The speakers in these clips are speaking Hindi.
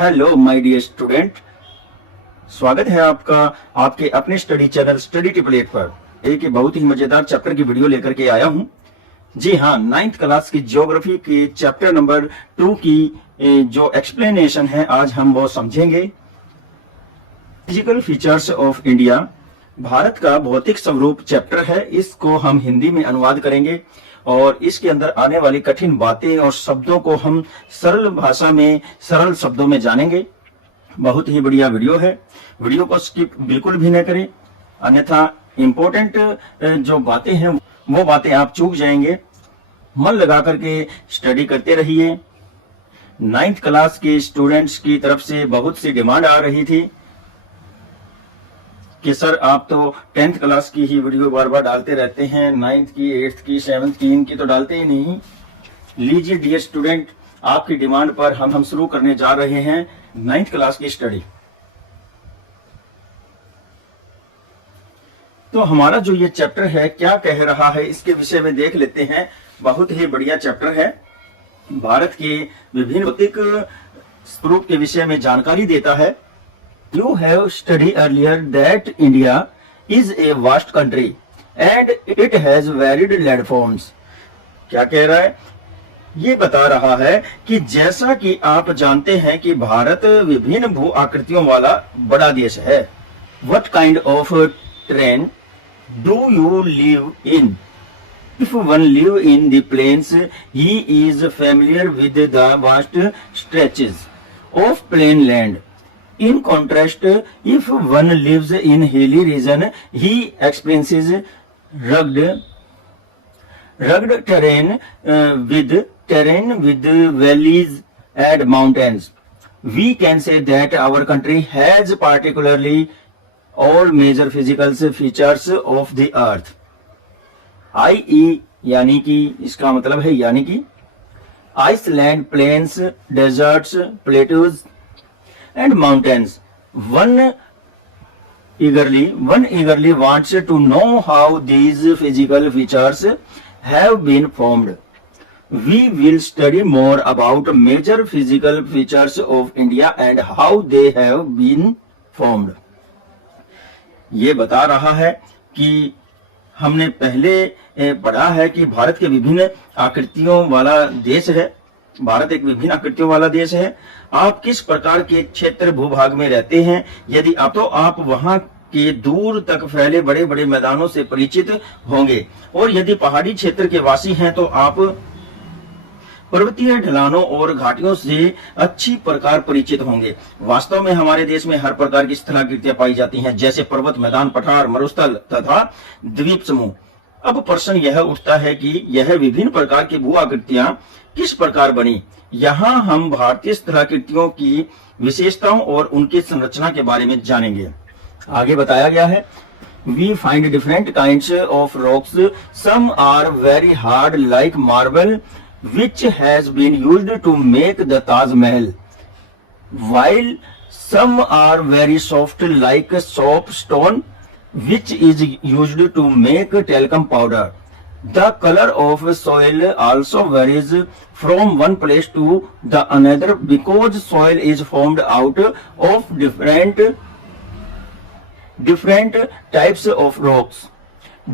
हेलो माय डियर स्टूडेंट, स्वागत है आपका आपके अपने स्टडी चैनल स्टडी टिपलेट पर। एक बहुत ही मजेदार चैप्टर की वीडियो लेकर के आया हूं। जी हाँ, 9th क्लास की ज्योग्राफी के चैप्टर नंबर 2 की जो एक्सप्लेनेशन है आज हम वो समझेंगे। Physical features of India, Bharat का भौतिक स्वरूप चैप्टर है। इसको हम हिंदी में अनुवाद करेंगे और इसके अंदर आने वाली कठिन बातें और शब्दों को हम सरल भाषा में सरल शब्दों में जानेंगे। बहुत ही बढ़िया वीडियो है, वीडियो को स्किप बिल्कुल भी न करें, अन्यथा इम्पोर्टेंट जो बातें हैं वो बातें आप चूक जाएंगे। मन लगा करके स्टडी करते रहिए। 9th क्लास के स्टूडेंट्स की तरफ से बहुत सी डिमांड आ रही थी कि सर आप तो 10th क्लास की ही वीडियो बार बार डालते रहते हैं, 9th की, 8th की, 7th की, इनकी तो डालते ही नहीं। लीजिए डियर स्टूडेंट, आपकी डिमांड पर हम शुरू करने जा रहे हैं 9th क्लास की स्टडी। तो हमारा जो ये चैप्टर है क्या कह रहा है इसके विषय में देख लेते हैं। बहुत ही बढ़िया चैप्टर है, भारत के विभिन्न भौतिक स्वरूप के विषय में जानकारी देता है। You have studied earlier that India is a vast country and it has varied landforms। क्या कह रहा है? ये बता रहा है कि जैसा कि आप जानते हैं कि भारत विभिन्न भू आकृतियों वाला बड़ा देश है। What kind of terrain do you live in? If one live in the plains, he is familiar with the vast stretches of plain land. In contrast, if one lives in hilly region, he experiences rugged terrain with valleys and mountains. We can say that our country has particularly all major physical features of the earth. i.e. यानी कि इसका मतलब है यानी कि islands, plains, deserts, plateaus and mountains. One eagerly wants to know how these physical features have been formed. We will study more about major physical features of India and how they have been formed. ये बता रहा है कि हमने पहले पढ़ा है कि भारत के विभिन्न आकृतियों वाला देश है। भारत एक विभिन्न आकृतियों वाला देश है। आप किस प्रकार के क्षेत्र भूभाग में रहते हैं, यदि आप वहां के दूर तक फैले बड़े बड़े मैदानों से परिचित होंगे, और यदि पहाड़ी क्षेत्र के वासी हैं तो आप पर्वतीय ढलानों और घाटियों से अच्छी प्रकार परिचित होंगे। वास्तव में हमारे देश में हर प्रकार की स्थलाकृतियां पाई जाती हैं, जैसे पर्वत, मैदान, पठार, मरुस्थल तथा द्वीप समूह। अब प्रश्न यह उठता है कि यह विभिन्न प्रकार की भू आकृतियां किस प्रकार बनी। यहाँ हम भारतीय स्थलाकृतियों की विशेषताओं और उनकी संरचना के बारे में जानेंगे। आगे बताया गया है, We find different kinds of rocks. Some are very hard like marble, which has been used to make the Taj Mahal, while some are very soft like soapstone, which is used to make talcum powder. The color of soil also varies from one place to the another because soil is formed out of different types of rocks.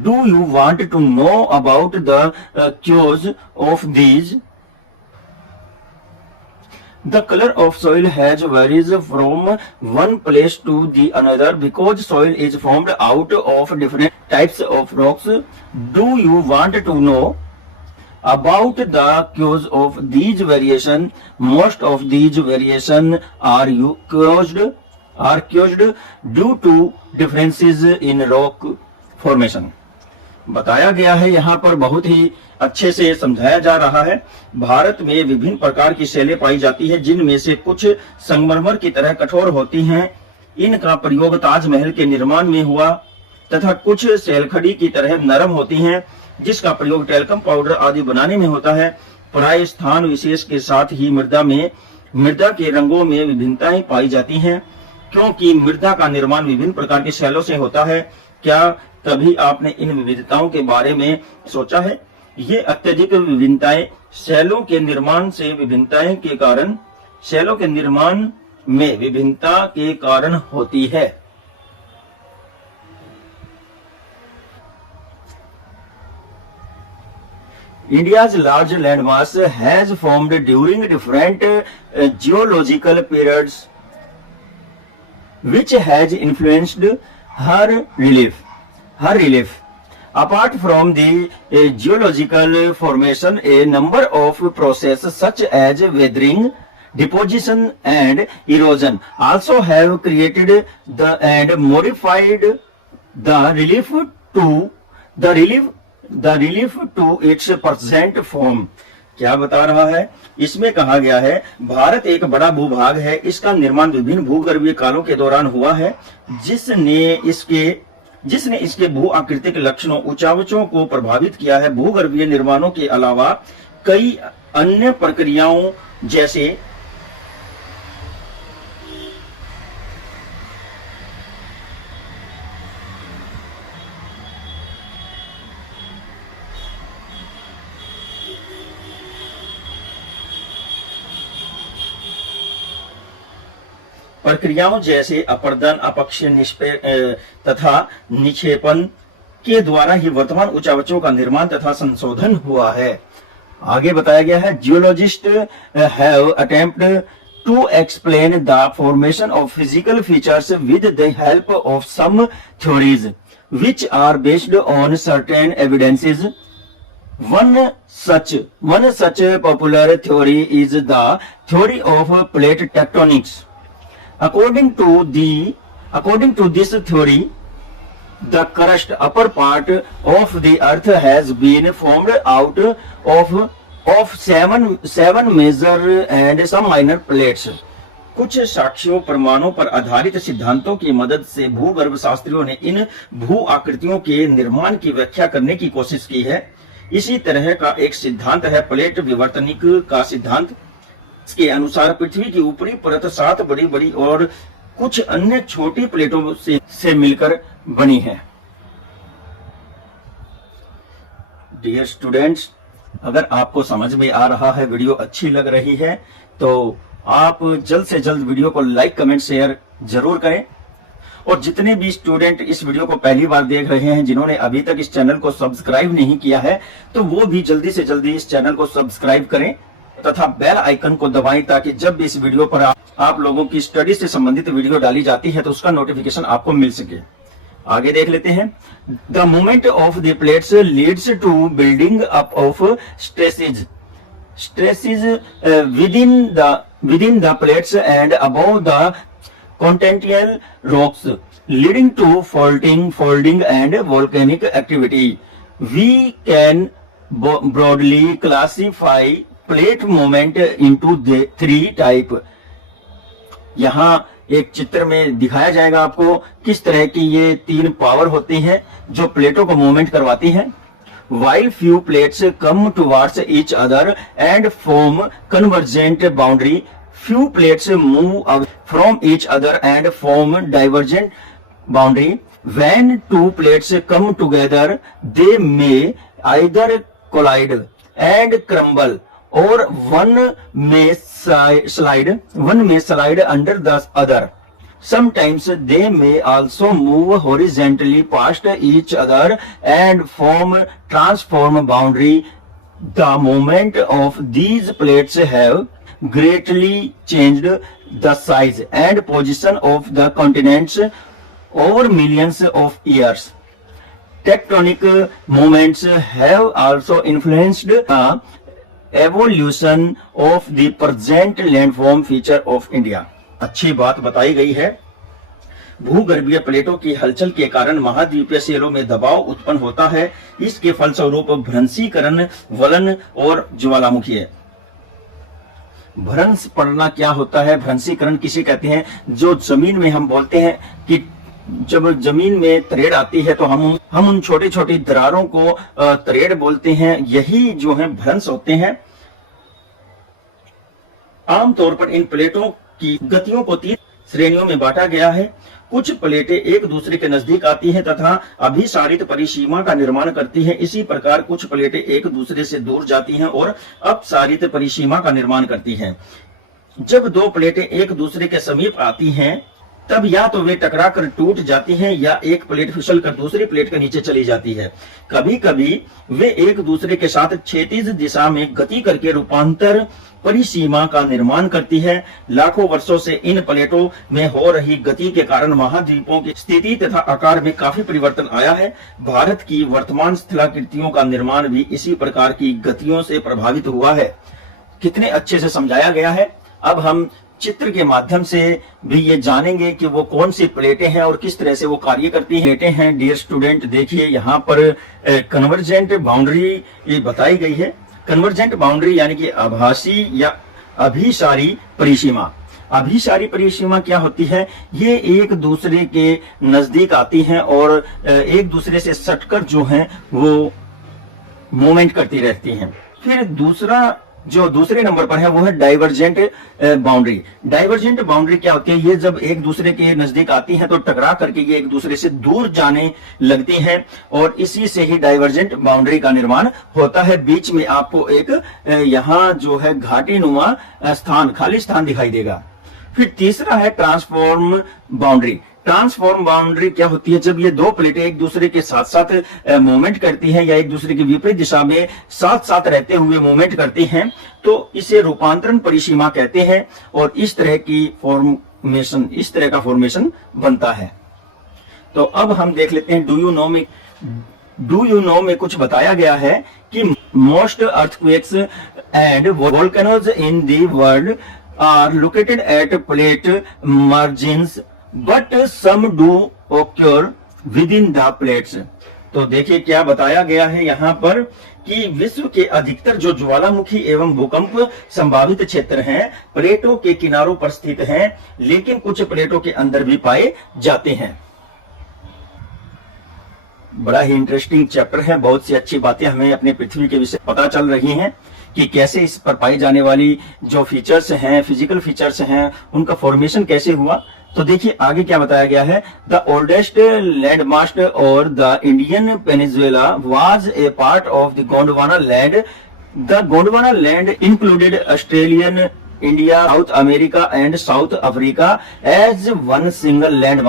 Do you want to know about the cause of these? The color of soil has varies from one place to the another because soil is formed out of different types of rocks. Do you want to know about the cause of these variation? Most of these variation are caused due to differences in rock formation. बताया गया है, यहाँ पर बहुत ही अच्छे से समझाया जा रहा है। भारत में विभिन्न प्रकार की शैलें पाई जाती है, जिनमें से कुछ संगमरमर की तरह कठोर होती हैं, इनका प्रयोग ताजमहल के निर्माण में हुआ, तथा कुछ शैलखड़ी की तरह नरम होती हैं, जिसका प्रयोग टेल्कम पाउडर आदि बनाने में होता है। प्राय स्थान विशेष के साथ ही मृदा के रंगों में विभिन्नताएं पाई जाती हैं, क्योंकि मृदा का निर्माण विभिन्न प्रकार के शैलों से होता है। क्या कभी आपने इन विविधताओं के बारे में सोचा है? ये अत्यधिक विभिन्नताएं शैलों के निर्माण से विभिन्नताएं के कारण शैलों के निर्माण में विभिन्नता के कारण होती है। India's large landmass has formed during different geological periods, which has influenced her relief. Apart from the geological formation, a number of processes such as weathering, deposition, and erosion also have created and modified the relief to its present form। क्या बता रहा है? इसमें कहा गया है भारत एक बड़ा भूभाग है, इसका निर्माण विभिन्न भूगर्भीय कालों के दौरान हुआ है, जिसने इसके भू आकृतिक लक्षणों ऊंचावचों को प्रभावित किया है। भूगर्भीय निर्माणों के अलावा कई अन्य प्रक्रियाओं जैसे अपर्दन, अपक्षय तथा निक्षेपण के द्वारा ही वर्तमान ऊंचावचों का निर्माण तथा संशोधन हुआ है। आगे बताया गया है geologist have attempted to explain the formation of physical features with the help of some theories which are based on certain evidences. One such popular theory is the theory of plate tectonics. According to this theory, the crust upper part of the earth has been formed out of seven major and some minor plates. कुछ साक्ष्यों प्रमाणों पर आधारित सिद्धांतों की मदद से भूगर्भ शास्त्रियों ने इन भू आकृतियों के निर्माण की व्याख्या करने की कोशिश की है। इसी तरह का एक सिद्धांत है प्लेट विवर्तनिक का सिद्धांत। इसके अनुसार पृथ्वी की ऊपरी परत 7 बड़ी बड़ी और कुछ अन्य छोटी प्लेटों से मिलकर बनी है। डियर स्टूडेंट्स, अगर आपको समझ में आ रहा है, वीडियो अच्छी लग रही है, तो आप जल्द से जल्द वीडियो को लाइक, कमेंट, शेयर जरूर करें। और जितने भी स्टूडेंट इस वीडियो को पहली बार देख रहे हैं, जिन्होंने अभी तक इस चैनल को सब्सक्राइब नहीं किया है, तो वो भी जल्दी से जल्दी इस चैनल को सब्सक्राइब करें तथा बेल आइकन को दबाएं, ताकि जब भी इस वीडियो पर आप लोगों की स्टडी से संबंधित वीडियो डाली जाती है तो उसका नोटिफिकेशन आपको मिल सके। आगे देख लेते हैं। The movement of the plates leads to building up of stresses within the plates and above the continental rocks, leading to folding and volcanic activity. We can broadly classify plate movement into the 3 type. यहाँ एक चित्र में दिखाया जाएगा आपको किस तरह की ये 3 पावर होती हैं जो प्लेटों को मूवमेंट करवाती हैं। While few plates come towards each other and form convergent boundary, few plates move away from each other and form divergent boundary. When 2 plates come together, they may either collide and crumble, or one may slide under the other. Sometimes they may also move horizontally past each other and transform boundary. The movement of these plates have greatly changed the size and position of the continents over millions of years. Tectonic movements have also influenced the evolution of the present landform feature of India. अच्छी बात बताई गई है। भूगर्भीय प्लेटों की हलचल के कारण महाद्वीपीय सेलों में दबाव उत्पन्न होता है। इसके फलस्वरूप भ्रंशीकरण, वलन और ज्वालामुखी है। भ्रंश पड़ना क्या होता है? भ्रंशीकरण किसे कहते हैं? जो जमीन में हम बोलते हैं कि जब जमीन में तरेड़ आती है तो हम उन छोटी छोटी दरारों को तरेड़ बोलते हैं। यही जो है भ्रंश होते हैं। आमतौर पर इन प्लेटों की गतियों को 3 श्रेणियों में बांटा गया है। कुछ प्लेटें एक दूसरे के नजदीक आती हैं तथा अभिसारित परिसीमा का निर्माण करती हैं। इसी प्रकार कुछ प्लेटें एक दूसरे से दूर जाती हैं और अपसारित परिसीमा का निर्माण करती हैं। जब दो प्लेटें एक दूसरे के समीप आती हैं तब या तो वे टकरा कर टूट जाती हैं या एक प्लेट फिसल कर दूसरी प्लेट के नीचे चली जाती है। कभी कभी वे एक दूसरे के साथ क्षैतिज दिशा में गति करके रूपांतर परिसीमा का निर्माण करती है। लाखों वर्षों से इन प्लेटों में हो रही गति के कारण महाद्वीपों की स्थिति तथा आकार में काफी परिवर्तन आया है। भारत की वर्तमान स्थलाकृतियों का निर्माण भी इसी प्रकार की गतियों से प्रभावित हुआ है। कितने अच्छे से समझाया गया है। अब हम चित्र के माध्यम से भी ये जानेंगे कि वो कौन सी प्लेटें हैं और किस तरह से वो कार्य करती हैं। प्लेटें हैं डियर स्टूडेंट, देखिए यहाँ पर कन्वर्जेंट बाउंड्री ये बताई गई है। कन्वर्जेंट बाउंड्री यानी कि आभासी या अभिसारी परिसीमा। अभिसारी परिसीमा क्या होती है? ये एक दूसरे के नजदीक आती हैं और एक दूसरे से सटकर जो है वो मूवमेंट करती रहती हैं। फिर दूसरा जो दूसरे नंबर पर है वो है डाइवर्जेंट बाउंड्री। डाइवर्जेंट बाउंड्री क्या होती है? ये जब एक दूसरे के नजदीक आती हैं तो टकरा करके ये एक दूसरे से दूर जाने लगती हैं और इसी से ही डाइवर्जेंट बाउंड्री का निर्माण होता है। बीच में आपको एक यहाँ जो है घाटी नुमा स्थान, खाली स्थान दिखाई देगा। फिर तीसरा है ट्रांसफॉर्म बाउंड्री। ट्रांसफॉर्म बाउंड्री क्या होती है? जब ये दो प्लेटें एक दूसरे के साथ साथ मूवमेंट करती हैं या एक दूसरे की विपरीत दिशा में साथ साथ रहते हुए मूवमेंट करती हैं तो इसे रूपांतरण परिसीमा कहते हैं और इस तरह का फॉर्मेशन बनता है। तो अब हम देख लेते हैं डू यू नो में कुछ बताया गया है कि most earthquakes and volcanoes in the world are located at plate margins but some do occur within the plates। तो देखिए क्या बताया गया है यहाँ पर कि विश्व के अधिकतर जो ज्वालामुखी एवं भूकंप संभावित क्षेत्र हैं प्लेटों के किनारों पर स्थित हैं, लेकिन कुछ प्लेटों के अंदर भी पाए जाते हैं। बड़ा ही इंटरेस्टिंग चैप्टर है। बहुत सी अच्छी बातें हमें अपने पृथ्वी के विषय पता चल रही हैं कि कैसे इस पर पाई जाने वाली जो फीचर्स हैं, फिजिकल फीचर्स हैं, उनका फॉर्मेशन कैसे हुआ। तो देखिए आगे क्या बताया गया है। द ओल्डेस्ट लैंडमास और the Indian peninsula was a part of the Gondwana land. The Gondwana land included Australian, India, South America and South Africa as one single land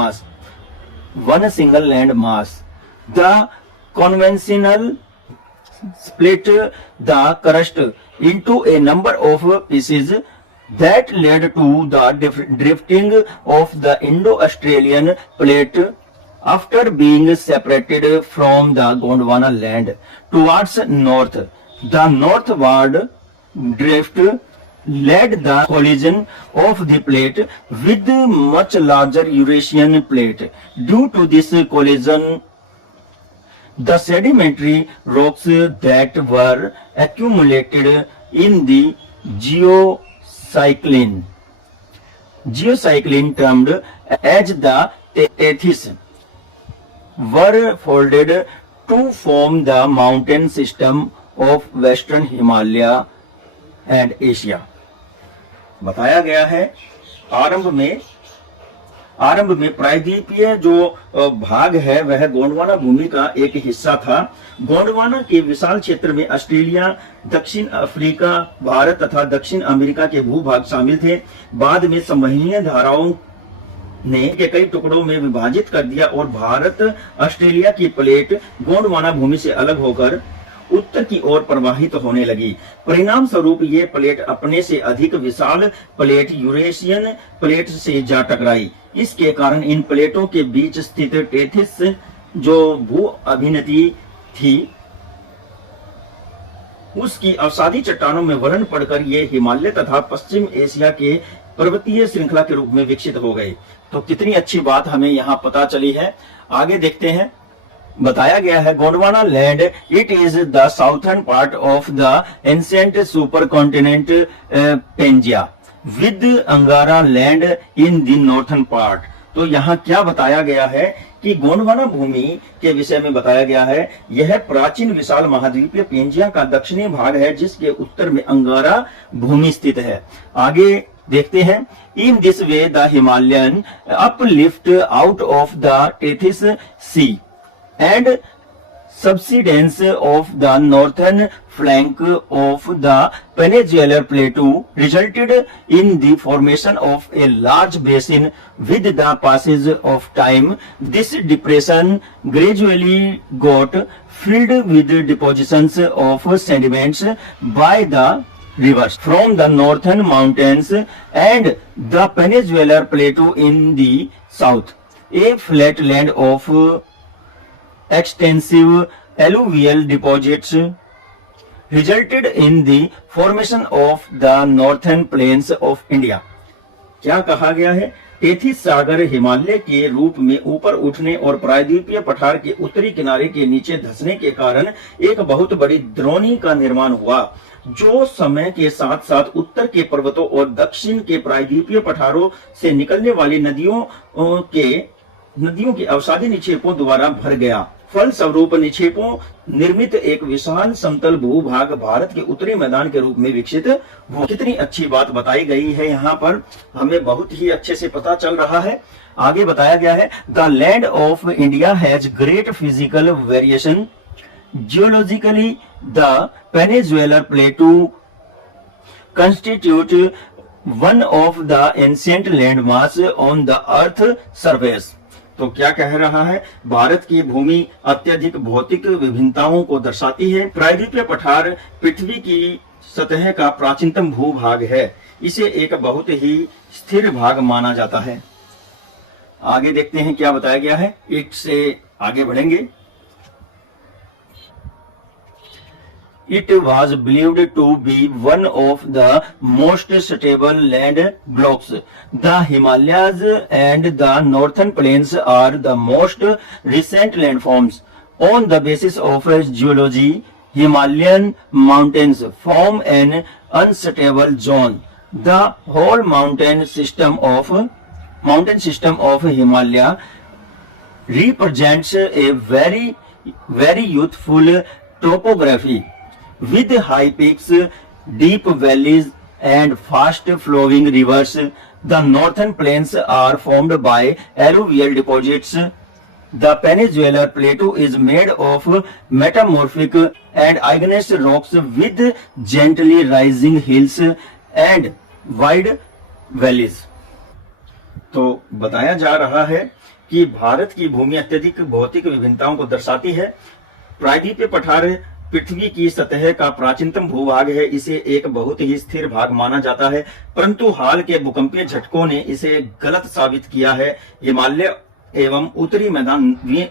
mass. The conventional split the crust into a number of pieces that led to the drifting of the Indo-Australian plate after being separated from the Gondwana land towards north. The northward drift led the collision of the plate with much larger Eurasian plate. Due to this collision, the sedimentary rocks that were accumulated in the geocycline termed as the Tethys were folded to form the mountain system of Western Himalaya and Asia। बताया गया है आरंभ में प्रायद्वीपीय जो भाग है वह गोंडवाना भूमि का एक हिस्सा था। गोंडवाना के विशाल क्षेत्र में ऑस्ट्रेलिया, दक्षिण अफ्रीका, भारत तथा दक्षिण अमेरिका के भूभाग शामिल थे। बाद में संवहनीय धाराओं ने के कई टुकड़ों में विभाजित कर दिया और भारत ऑस्ट्रेलिया की प्लेट गोंडवाना भूमि से अलग होकर उत्तर की ओर प्रवाहित होने लगी। परिणाम स्वरूप ये प्लेट अपने से अधिक विशाल प्लेट यूरेशियन प्लेट से जा टकराई। इसके कारण इन प्लेटों के बीच स्थित टेथिस जो भू अभिनति थी उसकी अवसादी चट्टानों में वर्ण पड़कर ये हिमालय तथा पश्चिम एशिया के पर्वतीय श्रृंखला के रूप में विकसित हो गए। तो कितनी अच्छी बात हमें यहाँ पता चली है। आगे देखते हैं। बताया गया है Gondwana land it is the southern part of the ancient supercontinent Pangaea with Angara land in the northern part. तो यहाँ क्या बताया गया है कि गोंडवाना भूमि के विषय में बताया गया है। यह प्राचीन विशाल महाद्वीपीय पेंजिया का दक्षिणी भाग है जिसके उत्तर में अंगारा भूमि स्थित है। आगे देखते हैं। In this way the Himalayan uplift out of the Tethys sea and subsidence of the northern flank of the Peninsular Plateau resulted in the formation of a large basin. With the passage of time, this depression gradually got filled with depositions of sediments by the rivers from the northern mountains and the Peninsular Plateau in the south. A flat land of extensive alluvial deposits resulted in the formation of the northern plains of India. क्या कहा गया है? टेथिस सागर हिमालय के रूप में ऊपर उठने और प्रायद्वीपीय पठार के उत्तरी किनारे के नीचे धंसने के कारण एक बहुत बड़ी द्रोणी का निर्माण हुआ, जो समय के साथ साथ उत्तर के पर्वतों और दक्षिण के प्रायद्वीपीय पठारों से निकलने वाली नदियों के अवसादी निक्षेपों द्वारा भर गया। फलस्वरूप निक्षेपों निर्मित एक विशाल समतल भूभाग भारत के उत्तरी मैदान के रूप में विकसित हुआ। कितनी अच्छी बात बताई गई है, यहाँ पर हमें बहुत ही अच्छे से पता चल रहा है। आगे बताया गया है, the land of India has great physical variation geologically. The peninsular प्लेटू constitute one of the ancient landmass on the earth surface। तो क्या कह रहा है? भारत की भूमि अत्यधिक भौतिक विभिन्नताओं को दर्शाती है। प्रायद्वीपीय पठार पृथ्वी की सतह का प्राचीनतम भूभाग है। इसे एक बहुत ही स्थिर भाग माना जाता है। आगे देखते हैं क्या बताया गया है। इससे आगे बढ़ेंगे। It was believed to be one of the most stable land blocks. The Himalayas and the northern plains are the most recent landforms. On the basis of geology, Himalayan mountains form an unstable zone. The whole mountain system of Himalaya represents a very youthful topography with high peaks, deep valleys and fast flowing rivers. The northern plains are formed by alluvial deposits. The peninsular plateau is made of metamorphic and igneous rocks with gently rising hills and wide valleys। तो बताया जा रहा है कि भारत की भूमि अत्यधिक भौतिक विभिन्नताओं को दर्शाती है। प्रायद्वीपीय पठार पृथ्वी की सतह का प्राचीनतम भूभाग है। इसे एक बहुत ही स्थिर भाग माना जाता है, परंतु हाल के भूकंपीय झटकों ने इसे गलत साबित किया है। हिमालय एवं उत्तरी मैदान में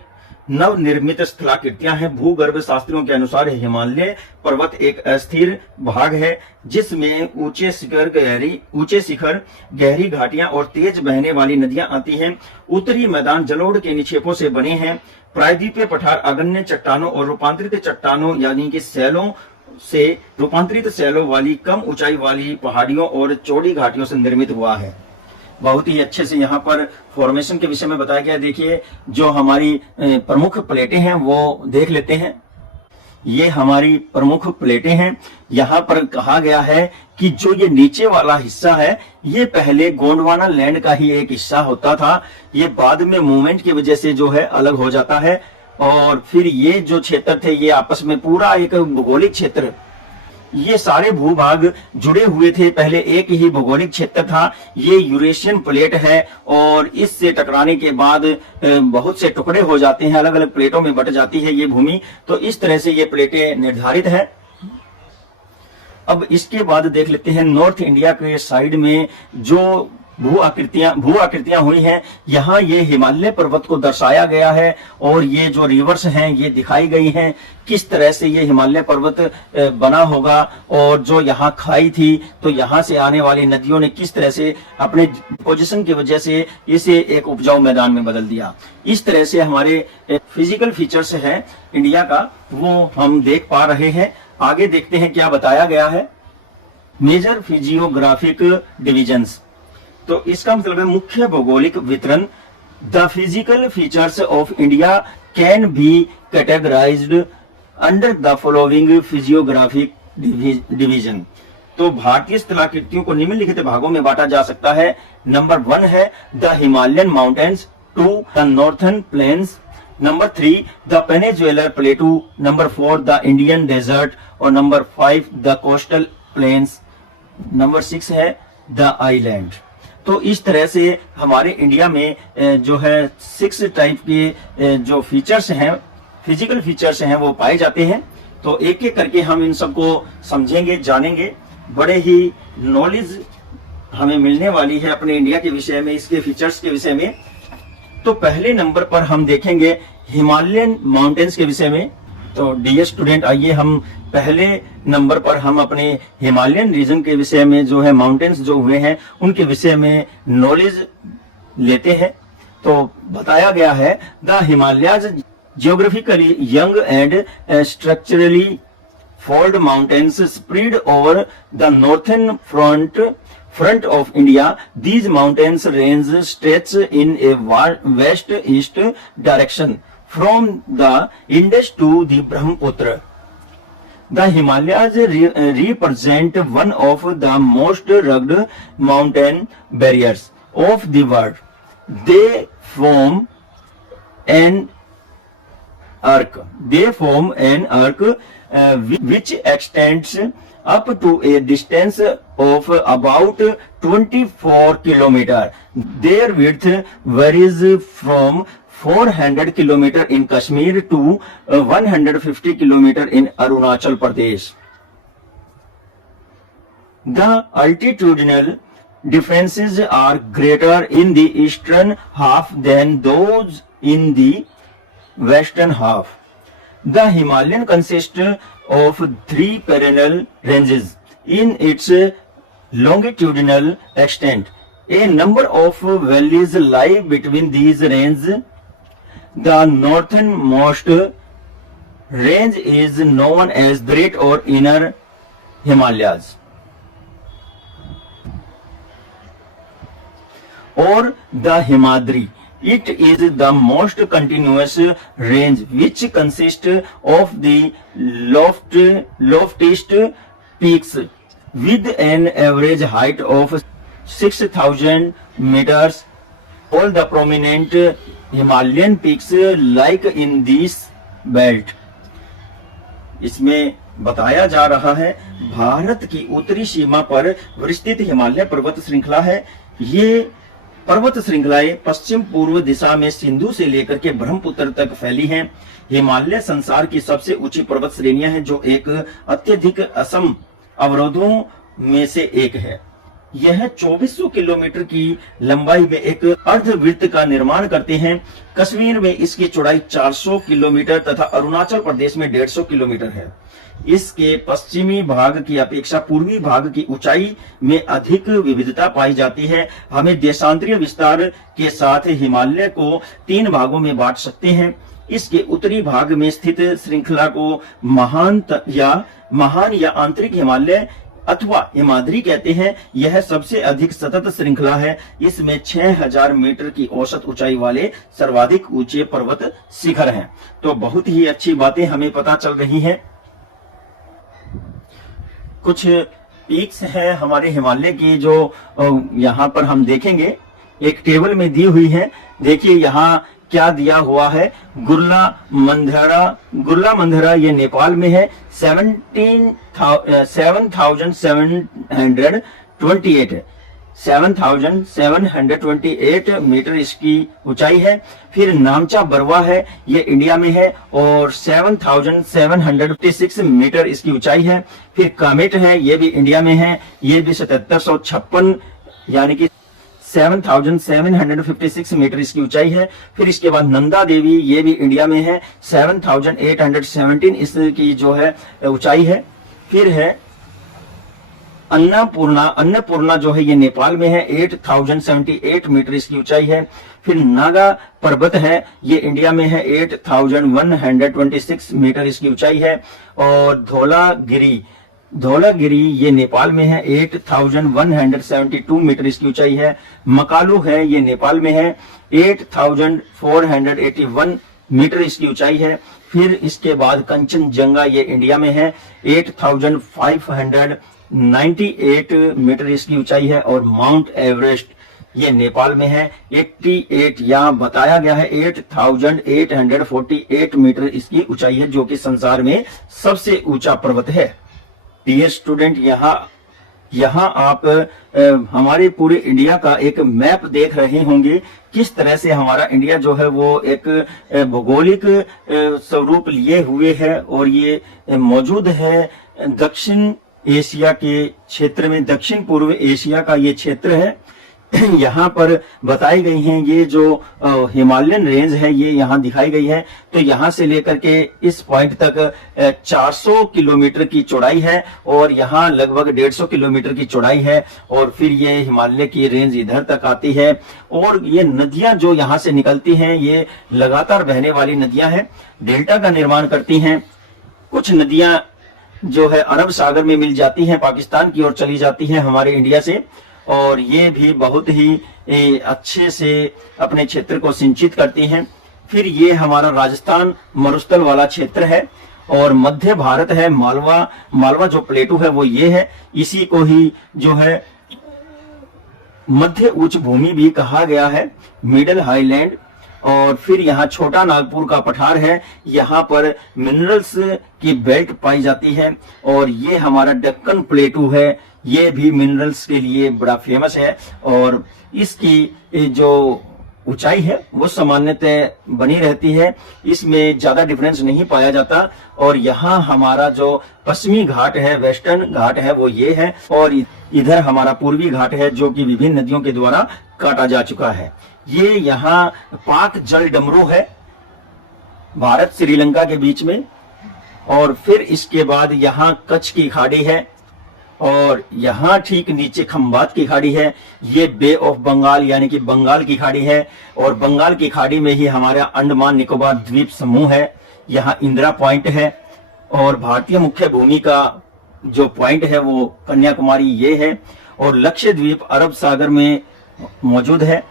नवनिर्मित स्थलाकृतियां हैं। भूगर्भ शास्त्रियों के अनुसार हिमालय पर्वत एक अस्थिर भाग है, जिसमें ऊंचे शिखर, गहरी घाटियां और तेज बहने वाली नदियां आती हैं। उत्तरी मैदान जलोढ़ के निक्षेपों से बने हैं। प्रायद्वीपीय पठार अगण्य चट्टानों और रूपांतरित चट्टानों यानी कि सैलों से रूपांतरित सैलों वाली कम ऊंचाई वाली पहाड़ियों और चौड़ी घाटियों से निर्मित हुआ है। बहुत ही अच्छे से यहाँ पर फॉर्मेशन के विषय में बताया गया। देखिए, जो हमारी प्रमुख प्लेटें हैं वो देख लेते हैं। ये हमारी प्रमुख प्लेटें हैं। यहाँ पर कहा गया है कि जो ये नीचे वाला हिस्सा है, ये पहले गोंडवाना लैंड का ही एक हिस्सा होता था। ये बाद में मूवमेंट की वजह से जो है अलग हो जाता है, और फिर ये जो क्षेत्र थे ये आपस में पूरा एक भौगोलिक क्षेत्र, ये सारे भूभाग जुड़े हुए थे। पहले एक ही भौगोलिक क्षेत्र था। ये यूरेशियन प्लेट है और इससे टकराने के बाद बहुत से टुकड़े हो जाते हैं, अलग अलग प्लेटों में बट जाती है ये भूमि। तो इस तरह से ये प्लेटें निर्धारित है। अब इसके बाद देख लेते हैं नॉर्थ इंडिया के साइड में जो भू आकृतियां हुई हैं। यहाँ ये हिमालय पर्वत को दर्शाया गया है, और ये जो रिवर्स हैं ये दिखाई गई हैं, किस तरह से ये हिमालय पर्वत बना होगा। और जो यहाँ खाई थी, तो यहाँ से आने वाली नदियों ने किस तरह से अपने पोजीशन की वजह से इसे एक उपजाऊ मैदान में बदल दिया। इस तरह से हमारे फिजिकल फीचर्स है इंडिया का, वो हम देख पा रहे हैं। आगे देखते हैं क्या बताया गया है। मेजर फिजियोग्राफिक डिविजन्स, तो इसका मतलब है मुख्य भौगोलिक वितरण। The physical features of India can be categorised under the following physiographic division. तो भारतीय स्थलाकृतियों को निम्नलिखित भागों में बांटा जा सकता है। नंबर 1 है the Himalayan mountains, 2 the northern plains, number 3 the peninsular plateau, number 4 the Indian desert और number 5 the coastal plains, number 6 है द आइलैंड। तो इस तरह से हमारे इंडिया में जो है 6 टाइप के जो फीचर्स हैं, फिजिकल फीचर्स हैं, वो पाए जाते हैं। तो एक एक करके हम इन सबको समझेंगे, जानेंगे। बड़े ही नॉलेज हमें मिलने वाली है अपने इंडिया के विषय में, इसके फीचर्स के विषय में। तो पहले नंबर पर हम देखेंगे हिमालयन माउंटेन्स के विषय में। तो डियर स्टूडेंट, आइए हम पहले नंबर पर हम अपने हिमालयन रीजन के विषय में जो है माउंटेन्स जो हुए हैं उनके विषय में नॉलेज लेते हैं। तो बताया गया है the Himalayas geographically young and structurally fold mountains spread over the northern front of India. These mountains range stretch in a west-east direction from the Indus to the Brahmaputra. The Himalayas represent one of the most rugged mountain barriers of the world. They form an arc. Which extends up to a distance of about 24 km. Their width varies from 400 km in Kashmir to 150 km in Arunachal Pradesh. The altitudinal differences are greater in the eastern half than those in the western half. The Himalayan consists of 3 parallel ranges in its longitudinal extent. A number of valleys lie between these ranges. The northernmost range is known as Great or Inner Himalayas or the Himadri. It is the most continuous range which consists of the loftiest peaks with an average height of 6,000 meters. All the prominent Himalayan peaks lie in this belt. इसमें बताया जा रहा है भारत की उत्तरी सीमा पर विस्तृत हिमालय पर्वत श्रृंखला है। ये पर्वत श्रृंखलाएं पश्चिम पूर्व दिशा में सिंधु से लेकर के ब्रह्मपुत्र तक फैली हैं। हिमालय संसार की सबसे ऊंची पर्वत श्रेणियां हैं जो एक अत्यधिक असम अवरोधों में से एक है। यह 2400 किलोमीटर की लंबाई में एक अर्धवृत्त का निर्माण करते हैं। कश्मीर में इसकी चौड़ाई 400 किलोमीटर तथा अरुणाचल प्रदेश में 150 किलोमीटर है। इसके पश्चिमी भाग की अपेक्षा पूर्वी भाग की ऊंचाई में अधिक विविधता पाई जाती है। हमें देशांतरीय विस्तार के साथ हिमालय को 3 भागों में बांट सकते हैं। इसके उत्तरी भाग में स्थित श्रृंखला को महान या आंतरिक हिमालय अथवा हिमाद्री कहते हैं। यह सबसे अधिक सतत श्रृंखला है। इसमें 6000 मीटर की औसत ऊंचाई वाले सर्वाधिक ऊंचे पर्वत शिखर हैं। तो बहुत ही अच्छी बातें हमें पता चल रही हैं। कुछ पीक्स हैं हमारे हिमालय की जो यहाँ पर हम देखेंगे, एक टेबल में दी हुई है। देखिए यहाँ क्या दिया हुआ है। गुरला मंधरा ये नेपाल में है। 7,728 मीटर इसकी ऊंचाई है। फिर नामचा बरवा है, ये इंडिया में है और 7,756 मीटर इसकी ऊंचाई है। फिर कामेट है, ये भी इंडिया में है, ये भी 7756 यानी कि 7,756 मीटर इसकी ऊंचाई है। फिर इसके बाद नंदा देवी, ये भी इंडिया में है, 7,817 इसकी जो है ऊंचाई है। फिर है अन्नपूर्णा जो है ये नेपाल में है, 8,078 मीटर इसकी ऊंचाई है। फिर नागा पर्वत है, ये इंडिया में है, 8,126 मीटर इसकी ऊंचाई है। और धौलागिरी ये नेपाल में है, 8,172 मीटर इसकी ऊंचाई है। मकालू है, ये नेपाल में है, 8,481 मीटर इसकी ऊंचाई है। फिर इसके बाद कंचनजंगा ये इंडिया में है, 8,598 मीटर इसकी ऊंचाई है। और माउंट एवरेस्ट ये नेपाल में है। 88 यहाँ बताया गया है 8848 मीटर इसकी ऊंचाई है, जो कि संसार में सबसे ऊंचा पर्वत है। डियर स्टूडेंट, यहाँ आप हमारे पूरे इंडिया का एक मैप देख रहे होंगे, किस तरह से हमारा इंडिया जो है वो एक भौगोलिक स्वरूप लिए हुए है, और ये मौजूद है दक्षिण एशिया के क्षेत्र में। दक्षिण पूर्व एशिया का ये क्षेत्र है। यहाँ पर बताई गई हैं ये जो हिमालयन रेंज है, ये यहाँ दिखाई गई है। तो यहाँ से लेकर के इस पॉइंट तक 400 किलोमीटर की चौड़ाई है, और यहाँ लगभग 150 किलोमीटर की चौड़ाई है, और फिर ये हिमालय की रेंज इधर तक आती है। और ये नदियां जो यहाँ से निकलती हैं, ये लगातार बहने वाली नदियां हैं, डेल्टा का निर्माण करती हैं। कुछ नदियां जो है अरब सागर में मिल जाती हैं, पाकिस्तान की ओर चली जाती हैं हमारे इंडिया से, और ये भी बहुत ही अच्छे से अपने क्षेत्र को सिंचित करती हैं। फिर ये हमारा राजस्थान मरुस्थल वाला क्षेत्र है, और मध्य भारत है। मालवा जो प्लेटू है वो ये है, इसी को ही जो है मध्य उच्च भूमि भी कहा गया है, मिडल हाईलैंड। और फिर यहाँ छोटा नागपुर का पठार है, यहाँ पर मिनरल्स की बेल्ट पाई जाती है। और ये हमारा दक्कन प्लेटू है, ये भी मिनरल्स के लिए बड़ा फेमस है, और इसकी जो ऊंचाई है वो सामान्यतः बनी रहती है, इसमें ज्यादा डिफरेंस नहीं पाया जाता। और यहाँ हमारा जो पश्चिमी घाट है, वेस्टर्न घाट है, वो ये है, और इधर हमारा पूर्वी घाट है, जो कि विभिन्न नदियों के द्वारा काटा जा चुका है। ये यहाँ पाक जल डमरू है, भारत श्रीलंका के बीच में। और फिर इसके बाद यहाँ कच्छ की खाड़ी है, और यहाँ ठीक नीचे खंबात की खाड़ी है। ये बे ऑफ बंगाल यानी कि बंगाल की खाड़ी है, और बंगाल की खाड़ी में ही हमारा अंडमान निकोबार द्वीप समूह है। यहाँ इंदिरा पॉइंट है, और भारतीय मुख्य भूमि का जो पॉइंट है वो कन्याकुमारी ये है, और लक्षद्वीप अरब सागर में मौजूद है।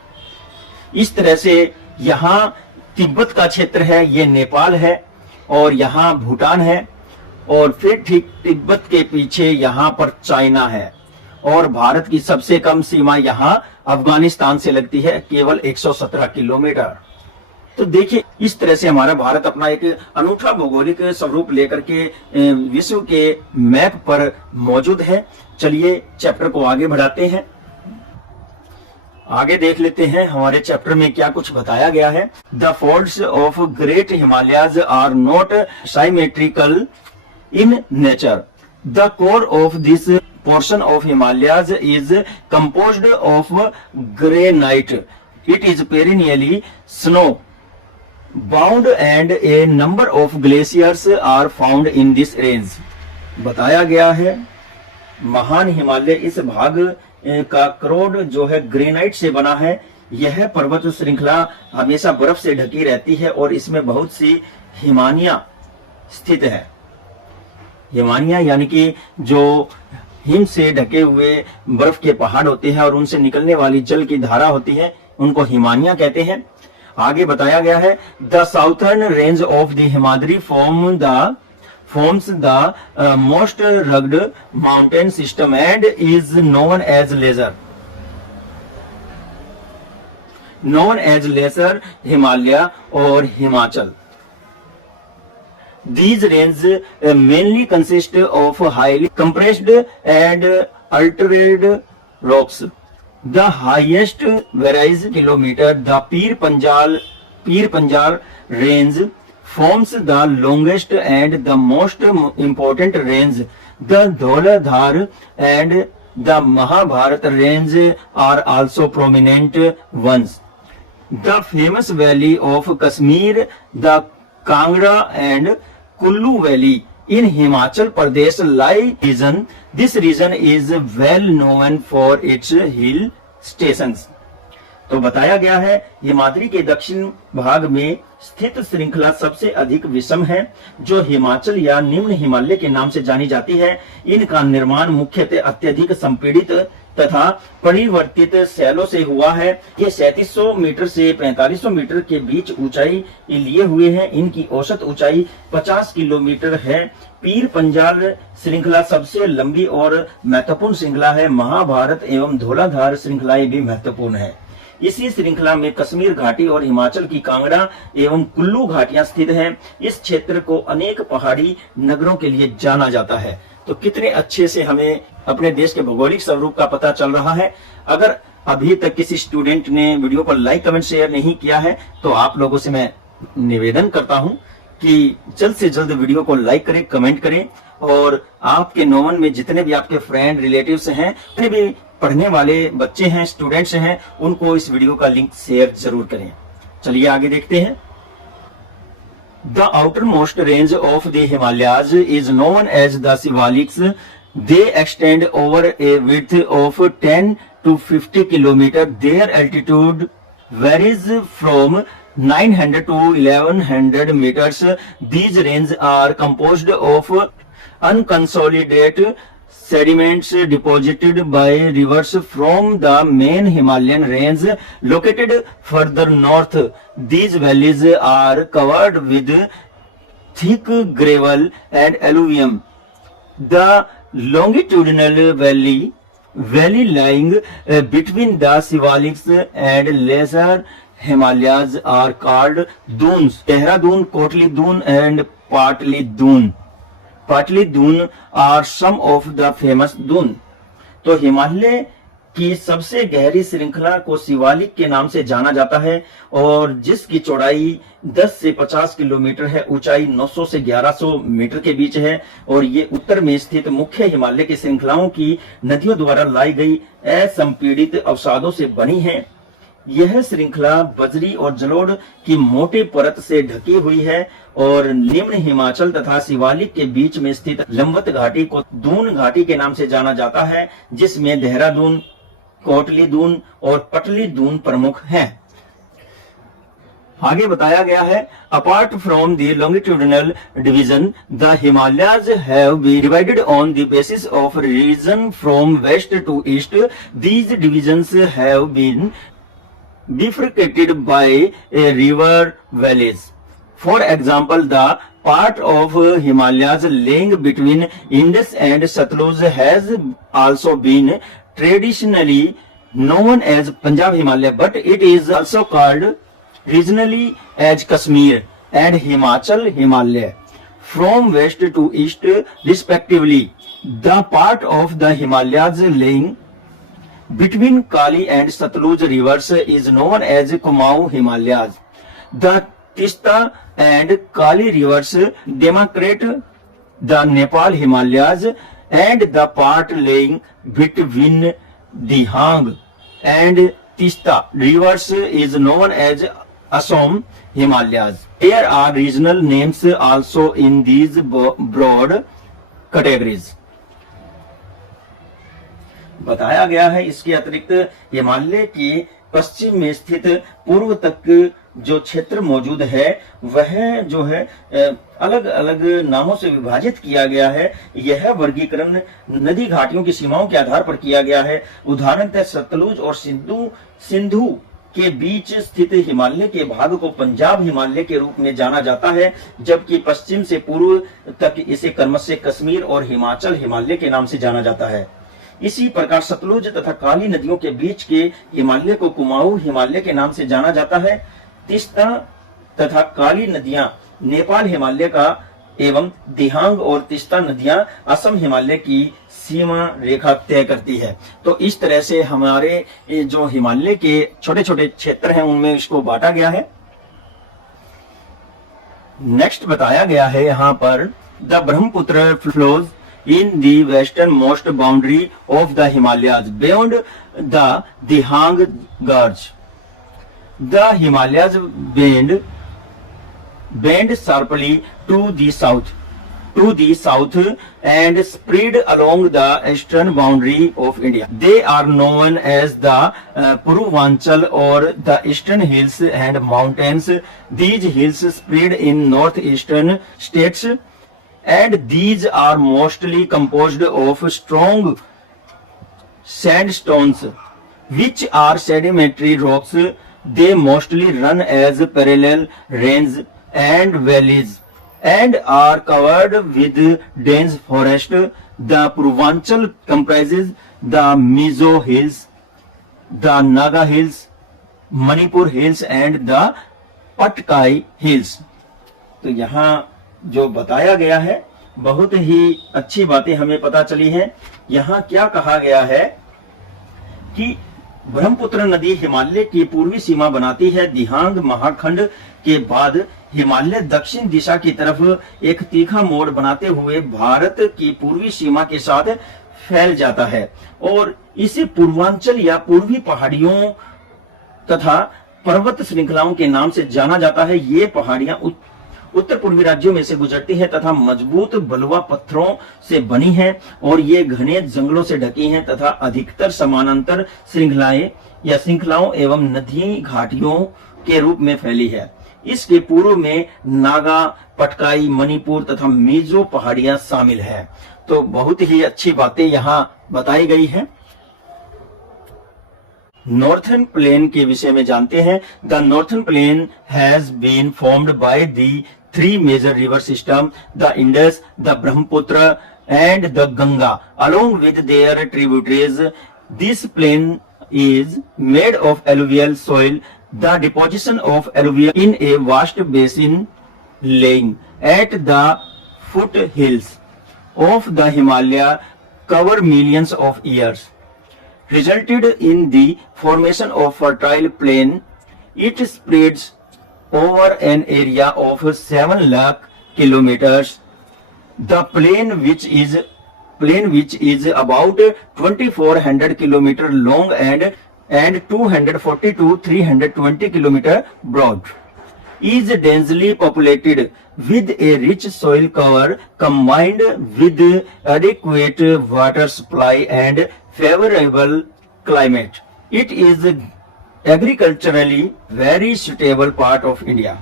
इस तरह से यहाँ तिब्बत का क्षेत्र है, ये नेपाल है, और यहाँ भूटान है, और फिर ठीक तिब्बत के पीछे यहाँ पर चाइना है। और भारत की सबसे कम सीमा यहाँ अफगानिस्तान से लगती है, केवल 117 किलोमीटर। तो देखिए, इस तरह से हमारा भारत अपना एक अनूठा भौगोलिक स्वरूप लेकर के विश्व के मैप पर मौजूद है। चलिए चैप्टर को आगे बढ़ाते हैं, आगे देख लेते हैं हमारे चैप्टर में क्या कुछ बताया गया है। The folds of Great Himalayas are not symmetrical in nature. The core of this portion of Himalayas is composed of granite. It is perennially snow bound and a number of glaciers are found in this range. बताया गया है महान हिमालय इस भाग का क्रोड जो है ग्रेनाइट से बना है। यह पर्वत श्रृंखला हमेशा बर्फ से ढकी रहती है, और इसमें बहुत सी हिमानियां स्थित है। हिमानिया यानी कि जो हिम से ढके हुए बर्फ के पहाड़ होते हैं, और उनसे निकलने वाली जल की धारा होती है, उनको हिमानिया कहते हैं। आगे बताया गया है the southern range of the Himadri forms the most rugged mountain system and is known as Lesser Himalaya or Himachal. These ranges mainly consist of highly compressed and altered rocks. The highest varies kilometer. The Pir Panjal range forms the longest and the most important range. The Dhauladhar and the Mahabharat range are also prominent ones. The famous valley of Kashmir, the Kangra and Kullu Valley in Himachal Pradesh lie region. This region is well known for its hill stations. तो बताया गया है हिमाद्री के दक्षिण भाग में स्थित श्रृंखला सबसे अधिक विषम है, जो हिमाचल या निम्न हिमालय के नाम से जानी जाती है। इनका निर्माण मुख्यतः अत्यधिक संपीड़ित तथा परिवर्तित शैलों से हुआ है। ये 3700 मीटर से 4500 मीटर के बीच ऊंचाई लिए हुए हैं। इनकी औसत ऊंचाई 50 किलोमीटर है। पीर पंजाल श्रृंखला सबसे लंबी और महत्वपूर्ण श्रृंखला है। महाभारत एवं धौलाधार श्रृंखलाएं भी महत्वपूर्ण है। इसी श्रृंखला में कश्मीर घाटी और हिमाचल की कांगड़ा एवं कुल्लू घाटियां स्थित हैं। इस क्षेत्र को अनेक पहाड़ी नगरों के लिए जाना जाता है। तो कितने अच्छे से हमें अपने देश के भौगोलिक स्वरूप का पता चल रहा है। अगर अभी तक किसी स्टूडेंट ने वीडियो पर लाइक कमेंट शेयर नहीं किया है तो आप लोगों से मैं निवेदन करता हूं कि जल्द से जल्द वीडियो को लाइक करें, कमेंट करें और आपके नोवन में जितने भी आपके फ्रेंड रिलेटिव्स हैं, जितने भी पढ़ने वाले बच्चे हैं, स्टूडेंट्स हैं, उनको इस वीडियो का लिंक शेयर जरूर करें। चलिए आगे देखते हैं। The outermost range of the Himalayas is known as the Shivaliks. They extend over a width of 10 to 50 km. Their altitude varies from 900 to 1100 meters. These ranges are composed of unconsolidated sediments deposited by rivers from the main Himalayan range located further north. These valleys are covered with thick gravel and alluvium. The longitudinal valley lying between the Shivaliks and lesser Himalayas are called dunes. Dehradun, Kotli Dun and Patli Dun. Patli Dun are some of the famous Dun. तो हिमालय की सबसे गहरी श्रृंखला को शिवालिक के नाम से जाना जाता है और जिसकी चौड़ाई 10 से 50 किलोमीटर है, ऊंचाई 900 से 1100 मीटर के बीच है और ये उत्तर में स्थित मुख्य हिमालय की श्रृंखलाओं की नदियों द्वारा लाई गई असंपीड़ित अवसादों से बनी है। यह श्रृंखला बजरी और जलोढ़ की मोटी परत से ढकी हुई है और निम्न हिमाचल तथा शिवालिक के बीच में स्थित लंबवत घाटी को दून घाटी के नाम से जाना जाता है, जिसमें देहरादून, कोटली दून और पटली दून प्रमुख हैं। आगे बताया गया है, apart from the longitudinal division the Himalayas have been divided on the basis of region from west to east. These divisions have been bifurcated by a river valleys. For example, the part of Himalayas lying between Indus and Satluj has also been traditionally known as Punjab Himalaya, but it is also called regionally as Kashmir and Himachal Himalaya. From west to east respectively, the part of the Himalayas lying between Kali and Satluj rivers is known as Kumaon Himalayas. The Tista and Kali rivers demarcate the Nepal Himalayas and the part lying between Dihang and Tista rivers is known as Assam Himalayas. There are regional names also in these broad categories. बताया गया है इसके अतिरिक्त हिमालय के पश्चिम में स्थित पूर्व तक जो क्षेत्र मौजूद है वह जो है अलग अलग नामों से विभाजित किया गया है। यह वर्गीकरण नदी घाटियों की सीमाओं के आधार पर किया गया है। उदाहरणतः सतलुज और सिंधु के बीच स्थित हिमालय के भाग को पंजाब हिमालय के रूप में जाना जाता है, जबकि पश्चिम से पूर्व तक इसे क्रमशः कश्मीर और हिमाचल हिमालय के नाम से जाना जाता है। इसी प्रकार सतलुज तथा काली नदियों के बीच के हिमालय को कुमाऊं हिमालय के नाम से जाना जाता है। तिस्ता तथा काली नदियां नेपाल हिमालय का एवं दिहांग और तिस्ता नदियां असम हिमालय की सीमा रेखा तय करती है। तो इस तरह से हमारे जो हिमालय के छोटे छोटे क्षेत्र हैं उनमें इसको बांटा गया है। नेक्स्ट बताया गया है यहाँ पर the Brahmaputra flows in the westernmost boundary of the Himalayas beyond the Dihang Gorge. The Himalayas bend sharply to the south and spread along the eastern boundary of India. They are known as the Purvanchal or the eastern hills and mountains. These hills spread in northeastern states and these are mostly composed of strong sandstones, which are sedimentary rocks. They mostly run as parallel ranges and valleys and are covered with dense forest. The Purvanchal comprises the Mizo Hills, the Naga Hills, Manipur Hills and the Patkai Hills. तो यहाँ जो बताया गया है बहुत ही अच्छी बातें हमें पता चली हैं। यहाँ क्या कहा गया है कि ब्रह्मपुत्र नदी हिमालय की पूर्वी सीमा बनाती है। दिहांग महाखंड के बाद हिमालय दक्षिण दिशा की तरफ एक तीखा मोड़ बनाते हुए भारत की पूर्वी सीमा के साथ फैल जाता है और इसे पूर्वांचल या पूर्वी पहाड़ियों तथा पर्वत श्रृंखलाओं के नाम से जाना जाता है। ये पहाड़ियां उत्तर पूर्वी राज्यों में से गुजरती है तथा मजबूत बलुआ पत्थरों से बनी है और ये घने जंगलों से ढकी हैं तथा अधिकतर समानांतर श्रृंखलाओं एवं नदी घाटियों के रूप में फैली है। इसके पूर्व में नागा, पटकाई, मणिपुर तथा मिजो पहाड़ियां शामिल है। तो बहुत ही अच्छी बातें यहाँ बताई गई है। नॉर्थर्न प्लेन के विषय में जानते हैं। The northern plain has been formed by the three major river system, the Indus, the Brahmaputra and the Ganga along with their tributaries. This plain is made of alluvial soil. The deposition of alluvium in a vast basin lying at the foothills of the Himalaya cover millions of years resulted in the formation of fertile plain. It spreads over an area of 7 lakh kilometers. The plain which is about 2400 kilometer long and 240 to 320 kilometer broad, is densely populated with a rich soil cover combined with adequate water supply and favorable climate. It is agriculturally very suitable part of India.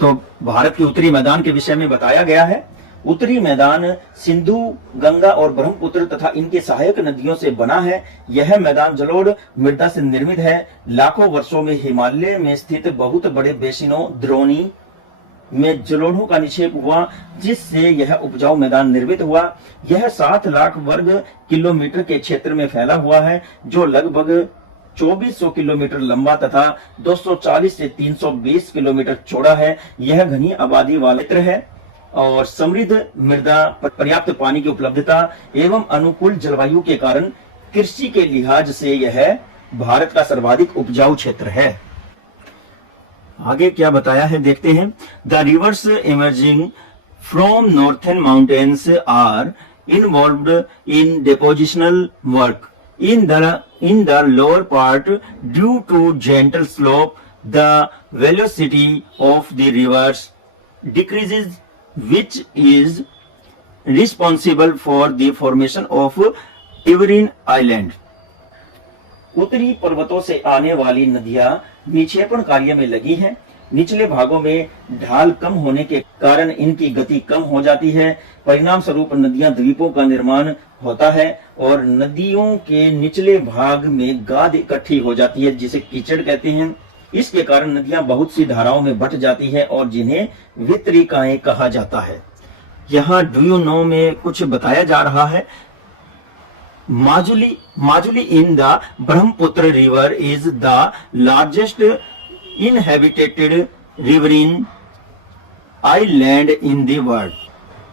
तो भारत के उत्तरी मैदान के विषय में बताया गया है। उत्तरी मैदान सिंधु, गंगा और ब्रह्मपुत्र तथा इनके सहायक नदियों से बना है। यह मैदान जलोढ़ मृदा से निर्मित है। लाखों वर्षों में हिमालय में स्थित बहुत बड़े बेसिनों द्रोणी में जलोढ़ों का निक्षेप हुआ, जिससे यह उपजाऊ मैदान निर्मित हुआ। यह 7 लाख वर्ग किलोमीटर के क्षेत्र में फैला हुआ है, जो लगभग 2400 किलोमीटर लंबा तथा 240 से 320 किलोमीटर चौड़ा है। यह घनी आबादी वाला क्षेत्र है और समृद्ध मृदा, पर्याप्त पानी की उपलब्धता एवं अनुकूल जलवायु के कारण कृषि के लिहाज से यह भारत का सर्वाधिक उपजाऊ क्षेत्र है। आगे क्या बताया है देखते हैं। The rivers emerging from northern mountains are involved in depositional work in the lower part due to gentle slope. The velocity of the rivers decreases, which is responsible for the formation of Riverine Island. उत्तरी पर्वतों से आने वाली नदियां निक्षेपण कार्य में लगी हैं। निचले भागों में ढाल कम होने के कारण इनकी गति कम हो जाती है। परिणाम स्वरूप नदियां द्वीपों का निर्माण होता है और नदियों के निचले भाग में गाद इकट्ठी हो जाती है, जिसे कीचड़ कहते हैं। इसके कारण नदियां बहुत सी धाराओं में बट जाती है और जिन्हें वितरिकाएं कहा जाता है। यहाँ डू यू नो में कुछ बताया जा रहा है। Majuli in the Brahmaputra river is the largest inhabited riverine island in the world.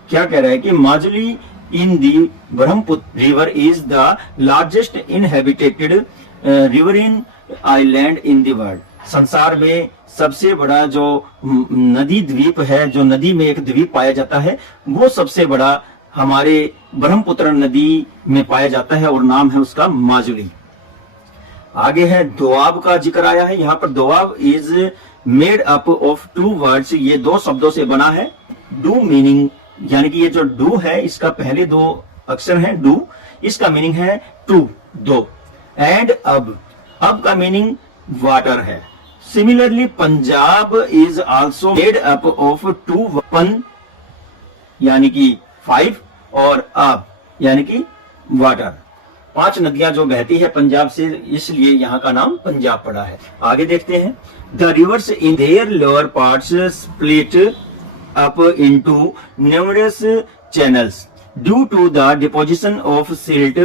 क्या कह रहा है कि Majuli in the Brahmaputra river is the largest inhabited riverine island in the world. संसार में सबसे बड़ा जो नदी द्वीप है, जो नदी में एक द्वीप पाया जाता है, वो सबसे बड़ा हमारे ब्रह्मपुत्र नदी में पाया जाता है और नाम है उसका माजुली। आगे है दोआब का जिक्र आया है। यहाँ पर Doab is made up of 2 words. ये 2 शब्दों से बना है। डू मीनिंग, यानी कि ये जो डू है इसका पहले 2 अक्षर हैं डू, इसका मीनिंग है टू, 2। एंड अब का मीनिंग वाटर है। Similarly Punjab is also made up of 2 पन यानी कि 5 और अब यानी कि वाटर। 5 नदियां जो बहती है पंजाब से, इसलिए यहाँ का नाम पंजाब पड़ा है। आगे देखते हैं। The rivers in their lower parts split up into numerous channels due to the deposition of silt.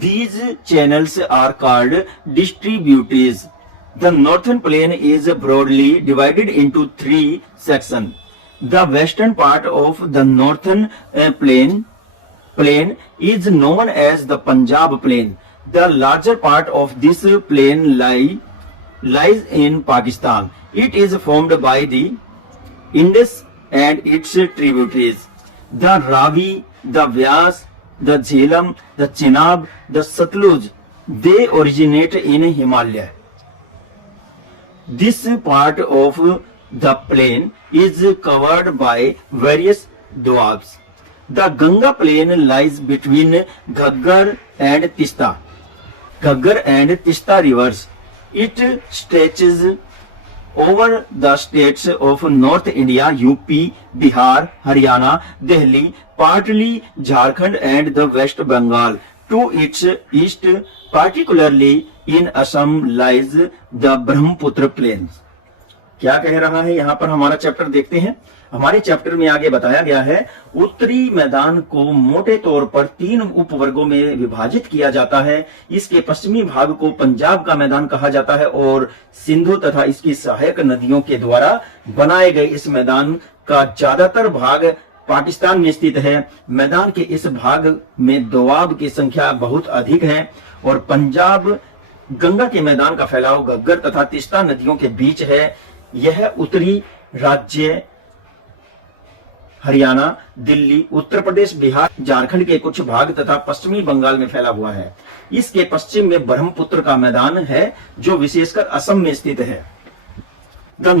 These channels are called distributaries. The northern plain is broadly divided into 3 sections. The western part of the northern plain is known as the Punjab plain. The larger part of this plain lies in Pakistan. It is formed by the Indus and its tributaries. The Ravi, the Vyas, the Jhelum, the Chenab, the Satluj, they originate in Himalaya. This part of the plain is covered by various doabs. The Ganga plain lies between Ghaggar and Tista. Ghaggar and Tista rivers. It stretches over the states of North India, UP, Bihar, Haryana, Delhi, partly Jharkhand and the West Bengal. To its east, particularly in Assam, lies the Brahmaputra plains. क्या कह रहा है यहाँ पर हमारा चैप्टर देखते हैं। हमारे चैप्टर में आगे बताया गया है, उत्तरी मैदान को मोटे तौर पर 3 उपवर्गों में विभाजित किया जाता है। इसके पश्चिमी भाग को पंजाब का मैदान कहा जाता है और सिंधु तथा इसकी सहायक नदियों के द्वारा बनाए गए इस मैदान का ज्यादातर भाग पाकिस्तान में स्थित है। मैदान के इस भाग में दोआब की संख्या बहुत अधिक है और पंजाब गंगा के मैदान का फैलाव घग्गर तथा तीस्ता नदियों के बीच है। यह उत्तरी राज्य हरियाणा, दिल्ली, उत्तर प्रदेश, बिहार, झारखंड के कुछ भाग तथा पश्चिमी बंगाल में फैला हुआ है। इसके पश्चिम में ब्रह्मपुत्र का मैदान है जो विशेषकर असम में स्थित है। The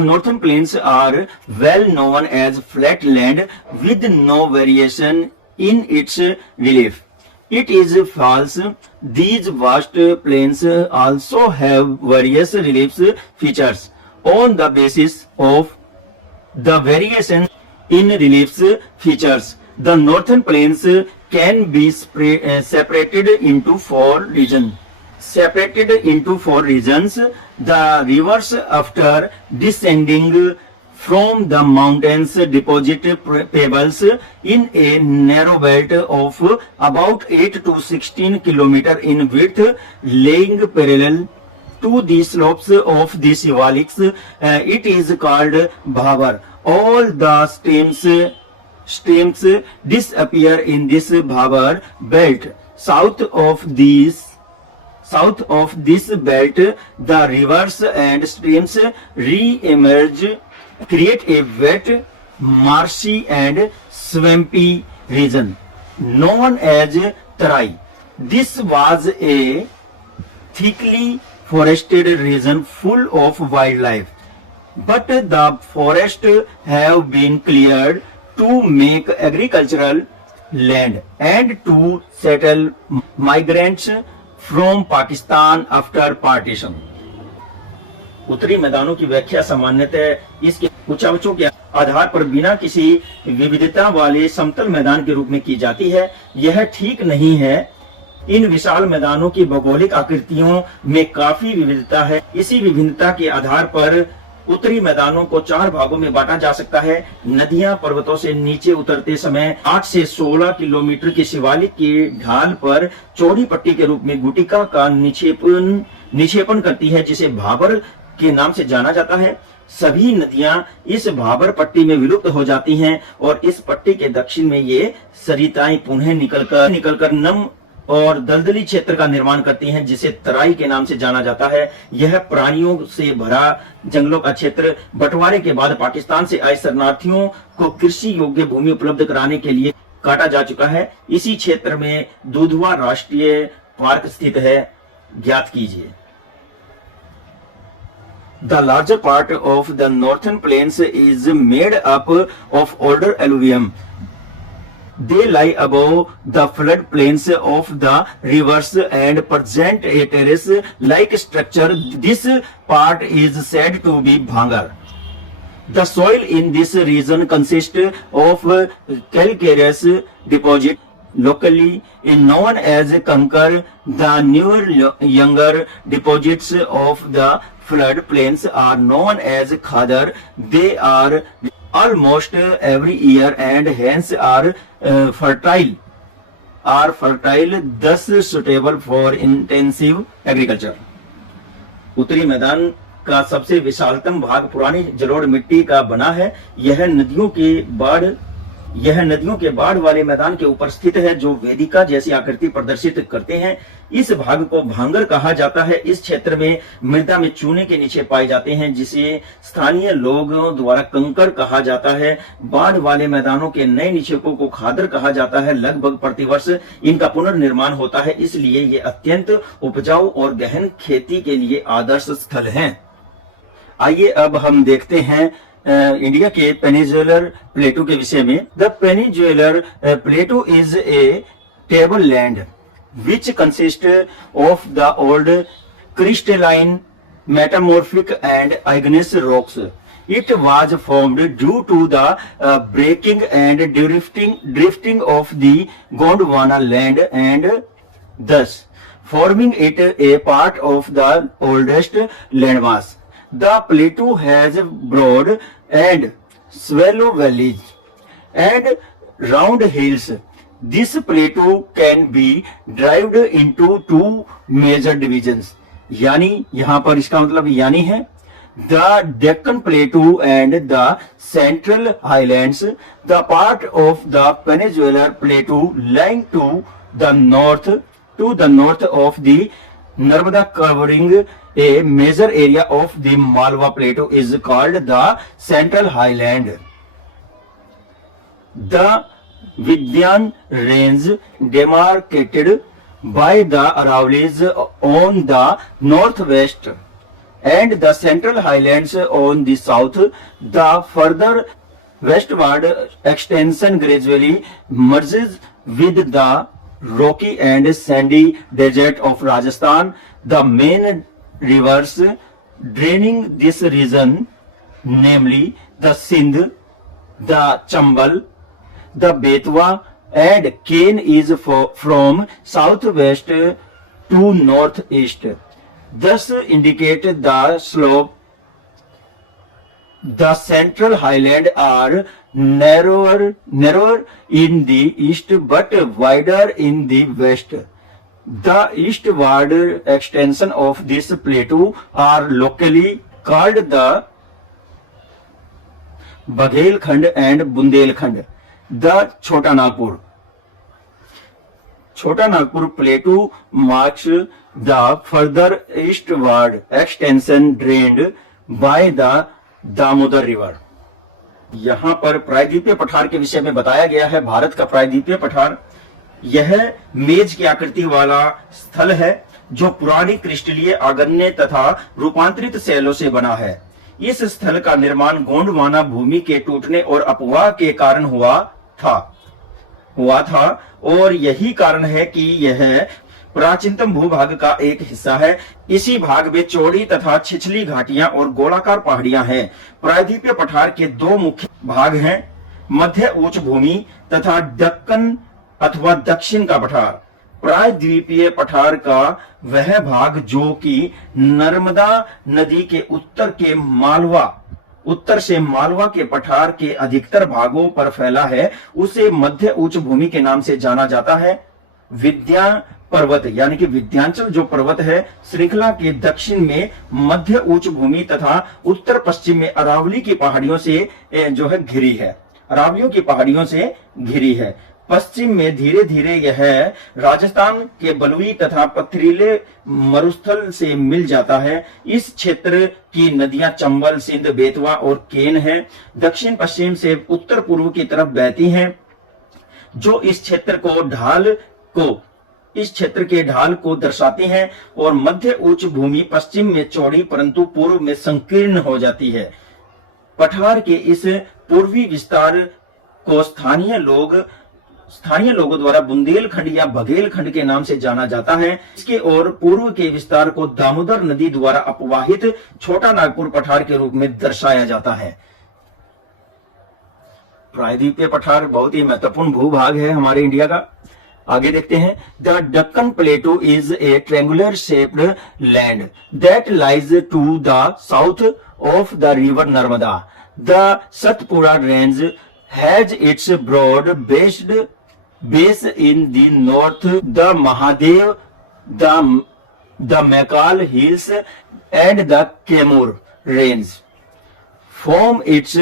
northern plains are well known as flat land with no variation in its relief. It is false. These vast plains also have various relief features. On the basis of the variation in relief features, the northern plains can be separated into 4 regions. The rivers, after descending from the mountains, deposit pebbles in a narrow belt of about 8 to 16 km in width, laying parallel to the slopes of the Shivaliks. It is called Bhavar. All the streams disappear in this Bhavar belt. South of this belt, the rivers and streams re-emerge, create a wet, marshy and swampy region known as Tarai. This was a thickly forested region full of wildlife, but the forests have been cleared to make agricultural land and to settle migrants from Pakistan after partition. उत्तरी मैदानों की व्याख्या सामान्यतः इसके ऊंचाइयों के आधार पर बिना किसी विविधता वाले समतल मैदान के रूप में की जाती है। यह ठीक नहीं है। इन विशाल मैदानों की भौगोलिक आकृतियों में काफी विविधता है। इसी विभिन्नता के आधार पर उत्तरी मैदानों को 4 भागों में बांटा जा सकता है। नदियां पर्वतों से नीचे उतरते समय 8 से 16 किलोमीटर की शिवालिक की ढाल पर चौड़ी पट्टी के रूप में गुटिका का निक्षेपण करती है, जिसे भाबर के नाम से जाना जाता है। सभी नदियां इस भाबर पट्टी में विलुप्त हो जाती हैं और इस पट्टी के दक्षिण में ये सरिताएं पुनः निकलकर नम और दलदली क्षेत्र का निर्माण करती हैं, जिसे तराई के नाम से जाना जाता है। यह प्राणियों से भरा जंगलों का क्षेत्र बंटवारे के बाद पाकिस्तान से आए शरणार्थियों को कृषि योग्य भूमि उपलब्ध कराने के लिए काटा जा चुका है। इसी क्षेत्र में दुधवा राष्ट्रीय पार्क स्थित है। ज्ञात कीजिए। The larger part of the northern plains is made up of older alluvium. They lie above the flood plains of the rivers and present a terrace-like structure. This part is said to be Bhangar. The soil in this region consists of calcareous deposit locally known as Kankar. The newer younger deposits of the flood plains are known as Khadar. They are almost every year and hence are fertile, thus suitable for intensive agriculture. उत्तरी मैदान का सबसे विशालतम भाग पुरानी जलोढ़ मिट्टी का बना है। यह नदियों के बाढ़ वाले मैदान के ऊपर स्थित है जो वेदिका जैसी आकृति प्रदर्शित करते हैं। इस भाग को भांगर कहा जाता है। इस क्षेत्र में मृदा में चूने के नीचे पाए जाते हैं जिसे स्थानीय लोगों द्वारा कंकर कहा जाता है। बाढ़ वाले मैदानों के नए निक्षेपों को खादर कहा जाता है। लगभग प्रतिवर्ष इनका पुनर्निर्माण होता है, इसलिए ये अत्यंत उपजाऊ और गहन खेती के लिए आदर्श स्थल हैं। आइए अब हम देखते हैं इंडिया के पेनिनसुलर प्लेटू के विषय में। The peninsular प्लेटू is A table land which consist of the old crystalline metamorphic and igneous rocks. It was formed due to the breaking and drifting of the Gondwana land and thus forming it a part of the oldest landmass. The plateau has broad and shallow valleys and round hills. This plateau can be divided into two major divisions. यानी यहाँ पर इसका मतलब यानी है the Deccan Plateau and the Central Highlands. The part of the Peninsular Plateau lying to the north of the Narmada covering a major area of the Malwa Plateau is called the Central Highland. The Vidyan Range demarcated by the Aravallis on the northwest and the Central Highlands on the south. The further westward extension gradually merges with the rocky and sandy desert of Rajasthan. The main rivers draining this region, namely the Sindh, the Chambal, the Betwa and Ken, is from southwest to northeast. Thus indicate the slope. The Central Highland are narrower in the east but wider in the west. The eastward extension of this plateau are locally called the Baghelkhand and Bundelkhand. The Chota Nagpur plateau marks the further eastward extension drained by the Damodar river. यहाँ पर प्रायद्वीपीय पठार के विषय में बताया गया है। भारत का प्रायद्वीपीय पठार यह मेज की आकृति वाला स्थल है जो पुरानी क्रिस्टलीय आग्नेय तथा रूपांतरित शैलों से बना है। इस स्थल का निर्माण गोंडवाना भूमि के टूटने और अपवाह के कारण हुआ था और यही कारण है कि यह प्राचीनतम भूभाग का एक हिस्सा है। इसी भाग में चौड़ी तथा छिछली घाटियां और गोलाकार पहाड़ियां हैं। प्रायद्वीपीय पठार के दो मुख्य भाग हैं, मध्य उच्च भूमि तथा दक्कन अथवा दक्षिण का पठार। प्रायद्वीपीय पठार का वह भाग जो कि नर्मदा नदी के उत्तर से मालवा के पठार के अधिकतर भागों पर फैला है, उसे मध्य उच्च भूमि के नाम से जाना जाता है। विद्या पर्वत यानी कि विंध्याचल जो पर्वत है श्रृंखला के दक्षिण में मध्य उच्च भूमि तथा उत्तर पश्चिम में अरावली की पहाड़ियों से जो है घिरी है। अरावलियों की पहाड़ियों से घिरी है। पश्चिम में धीरे धीरे यह राजस्थान के बलुई तथा पथरीले मरुस्थल से मिल जाता है। इस क्षेत्र की नदियां चंबल, सिंध, बेतवा और केन है। दक्षिण पश्चिम से उत्तर पूर्व की तरफ बहती हैं जो इस क्षेत्र के ढाल को दर्शाती हैं और मध्य उच्च भूमि पश्चिम में चौड़ी परंतु पूर्व में संकीर्ण हो जाती है। पठार के इस पूर्वी विस्तार को स्थानीय लोगों द्वारा बुंदेलखंड या बघेलखंड के नाम से जाना जाता है। इसके और पूर्व के विस्तार को दामोदर नदी द्वारा अपवाहित छोटा नागपुर पठार के रूप में दर्शाया जाता है। प्रायद्वीपीय पठार बहुत ही महत्वपूर्ण भूभाग है हमारे इंडिया का। आगे देखते हैं। The Deccan plateau is a triangular shaped land that lies to the south of the river Narmada. The Satpura range has its broad based base in the north, the Mahadev, the Maikal hills and the Kaimur range form its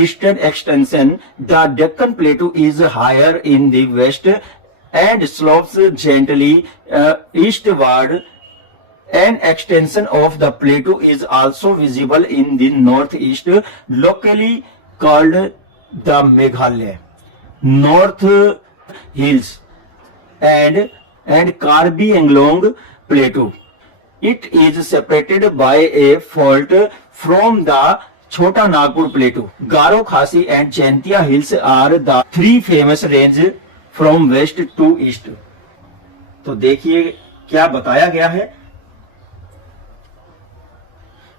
eastern extension. The Deccan Plateau is higher in the west and slopes gently eastward. An extension of the plateau is also visible in the northeast, locally called the Meghalaya North Hills and Karbi Anglong Plateau. It is separated by a fault from the Chota Nagpur Plateau. Garo, Khasi and Jaintia Hills are the three famous ranges from west to east. तो देखिए क्या बताया गया है।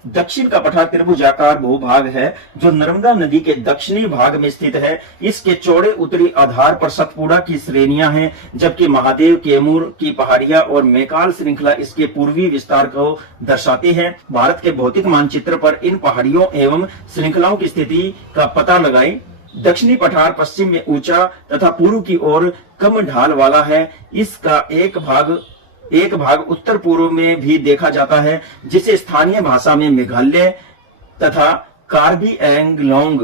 दक्षिण का पठार त्रिभुजाकार भूभाग है जो नर्मदा नदी के दक्षिणी भाग में स्थित है। इसके चौड़े उत्तरी आधार पर सतपुड़ा की श्रेणियां हैं, जबकि महादेव, कैमूर की पहाड़ियां और मैकाल श्रृंखला इसके पूर्वी विस्तार को दर्शाती है। भारत के भौतिक मानचित्र पर इन पहाड़ियों एवं श्रृंखलाओं की स्थिति का पता लगाएं। दक्षिणी पठार पश्चिम में ऊंचा तथा पूर्व की ओर कम ढाल वाला है। इसका एक भाग उत्तर पूर्व में भी देखा जाता है, जिसे स्थानीय भाषा में मेघालय तथा कार्बी एंगलोंग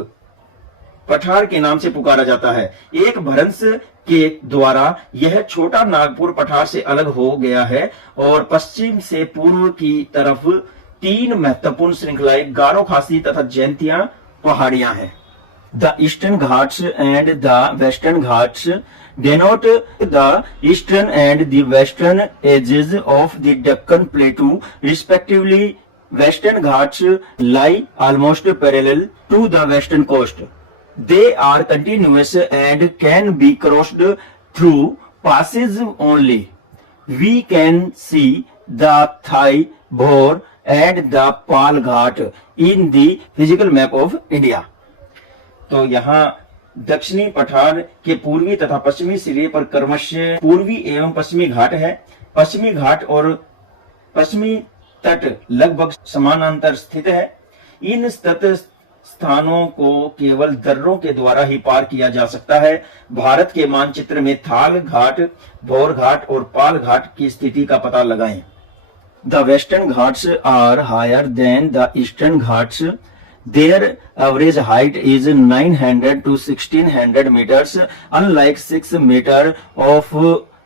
पठार के नाम से पुकारा जाता है। एक भ्रंश के द्वारा यह छोटा नागपुर पठार से अलग हो गया है और पश्चिम से पूर्व की तरफ तीन महत्वपूर्ण श्रृंखलाएं गारो, खासी तथा जैंतिया पहाड़ियां हैं। The Eastern Ghats and the Western Ghats denote the eastern and the western edges of the Deccan Plateau, respectively. Western Ghats lie almost parallel to the western coast. They are continuous and can be crossed through passes only. We can see the Thai, Bhor and the Pal Ghat in the physical map of India. तो यहाँ दक्षिणी पठार के पूर्वी तथा पश्चिमी सिरे पर क्रमशः पूर्वी एवं पश्चिमी घाट है। पश्चिमी घाट और पश्चिमी तट लगभग समानांतर स्थित है। इन तट स्थानों को केवल दर्रों के द्वारा ही पार किया जा सकता है। भारत के मानचित्र में थाल घाट, भौर घाट और पाल घाट की स्थिति का पता लगाएं। The Western Ghats are higher than the Eastern Ghats. Their average height is 900 to 1600 meters, unlike 6 meters of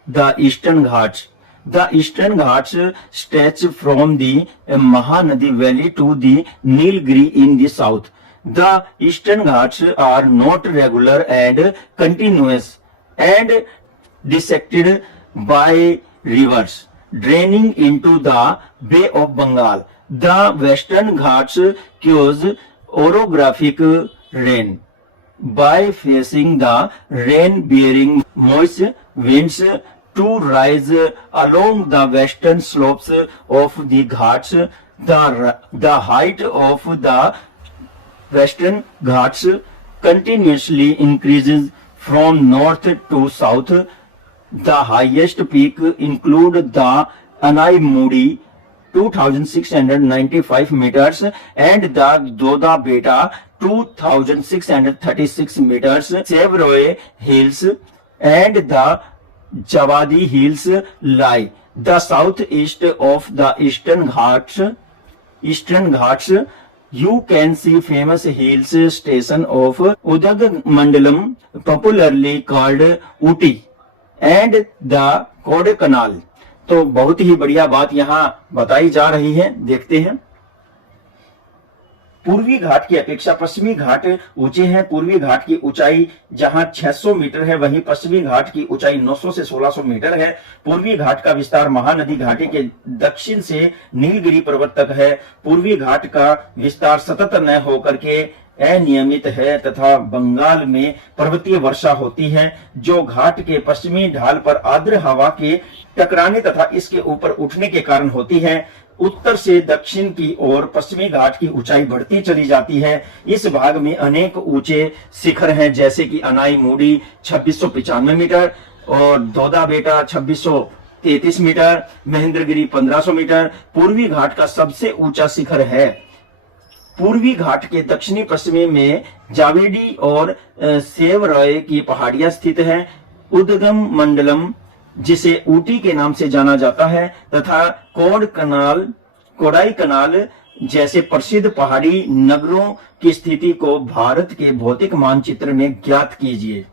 the Eastern Ghats. The Eastern Ghats stretch from the Mahanadi Valley to the Nilgiri in the south. The Eastern Ghats are not regular and continuous and dissected by rivers draining into the Bay of Bengal. The Western Ghats cause orographic rain by facing the rain-bearing moist winds to rise along the western slopes of the Ghats. The height of the Western Ghats continuously increases from north to south. The highest peak include the Anai Mudi 2695 meters and the Doda Beta 2636 meters. Chevrolet Hills and the Javadi Hills lie the southeast of the Eastern Ghats. You can see famous hills station of Udag Mandalam, popularly called Uti, and the Kodaikanal. तो बहुत ही बढ़िया बात यहाँ बताई जा रही है। देखते हैं। पूर्वी घाट की अपेक्षा पश्चिमी घाट ऊंचे हैं। पूर्वी घाट की ऊंचाई जहां 600 मीटर है, वहीं पश्चिमी घाट की ऊंचाई 900 से 1600 मीटर है। पूर्वी घाट का विस्तार महानदी घाटी के दक्षिण से नीलगिरी पर्वत तक है। पूर्वी घाट का विस्तार सतत न होकर के अनियमित है तथा बंगाल में पर्वतीय वर्षा होती है, जो घाट के पश्चिमी ढाल पर आर्द्र हवा के टकराने तथा इसके ऊपर उठने के कारण होती है। उत्तर से दक्षिण की ओर पश्चिमी घाट की ऊंचाई बढ़ती चली जाती है। इस भाग में अनेक ऊंचे शिखर हैं, जैसे कि अनाई मूडी 2695 मीटर और दोदा बेटा 2633 मीटर, महेंद्रगिरी 1500 मीटर पूर्वी घाट का सबसे ऊंचा शिखर है। पूर्वी घाट के दक्षिणी पश्चिमी में जावेडी और सेवरॉय की पहाड़ियां स्थित हैं। उद्गम मंडलम, जिसे ऊटी के नाम से जाना जाता है, तथा कोडाई कनाल जैसे प्रसिद्ध पहाड़ी नगरों की स्थिति को भारत के भौतिक मानचित्र में ज्ञात कीजिए।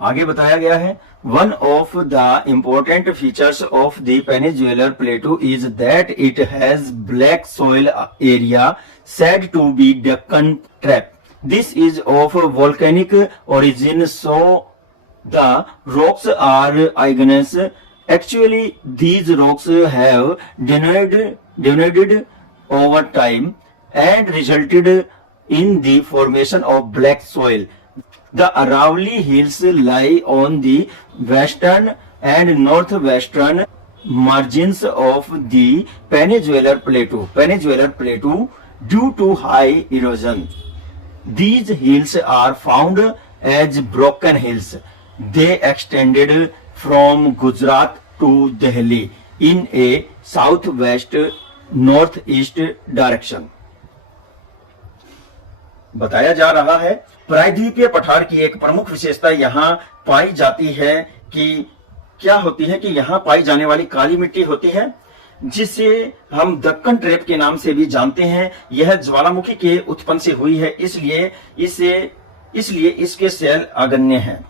आगे बताया गया है, one of the important features of the peninsular प्लेटू is that it has black soil area said to be Deccan Trap. This is of volcanic origin, so the rocks are igneous. Actually, these rocks have denuded over time and resulted in the formation of black soil. The Aravalli Hills lie on the western and northwestern margins of the Peninsular Plateau due to high erosion. These hills are found as broken hills. They extended from Gujarat to Delhi in a southwest northeast direction. बताया जा रहा है, प्रायद्वीपीय पठार की एक प्रमुख विशेषता यहाँ पाई जाती है कि क्या होती है कि यहाँ पाई जाने वाली काली मिट्टी होती है, जिसे हम दक्कन ट्रैप के नाम से भी जानते हैं। यह ज्वालामुखी के उत्पन्न से हुई है, इसलिए इसके सेल अगण्य हैं।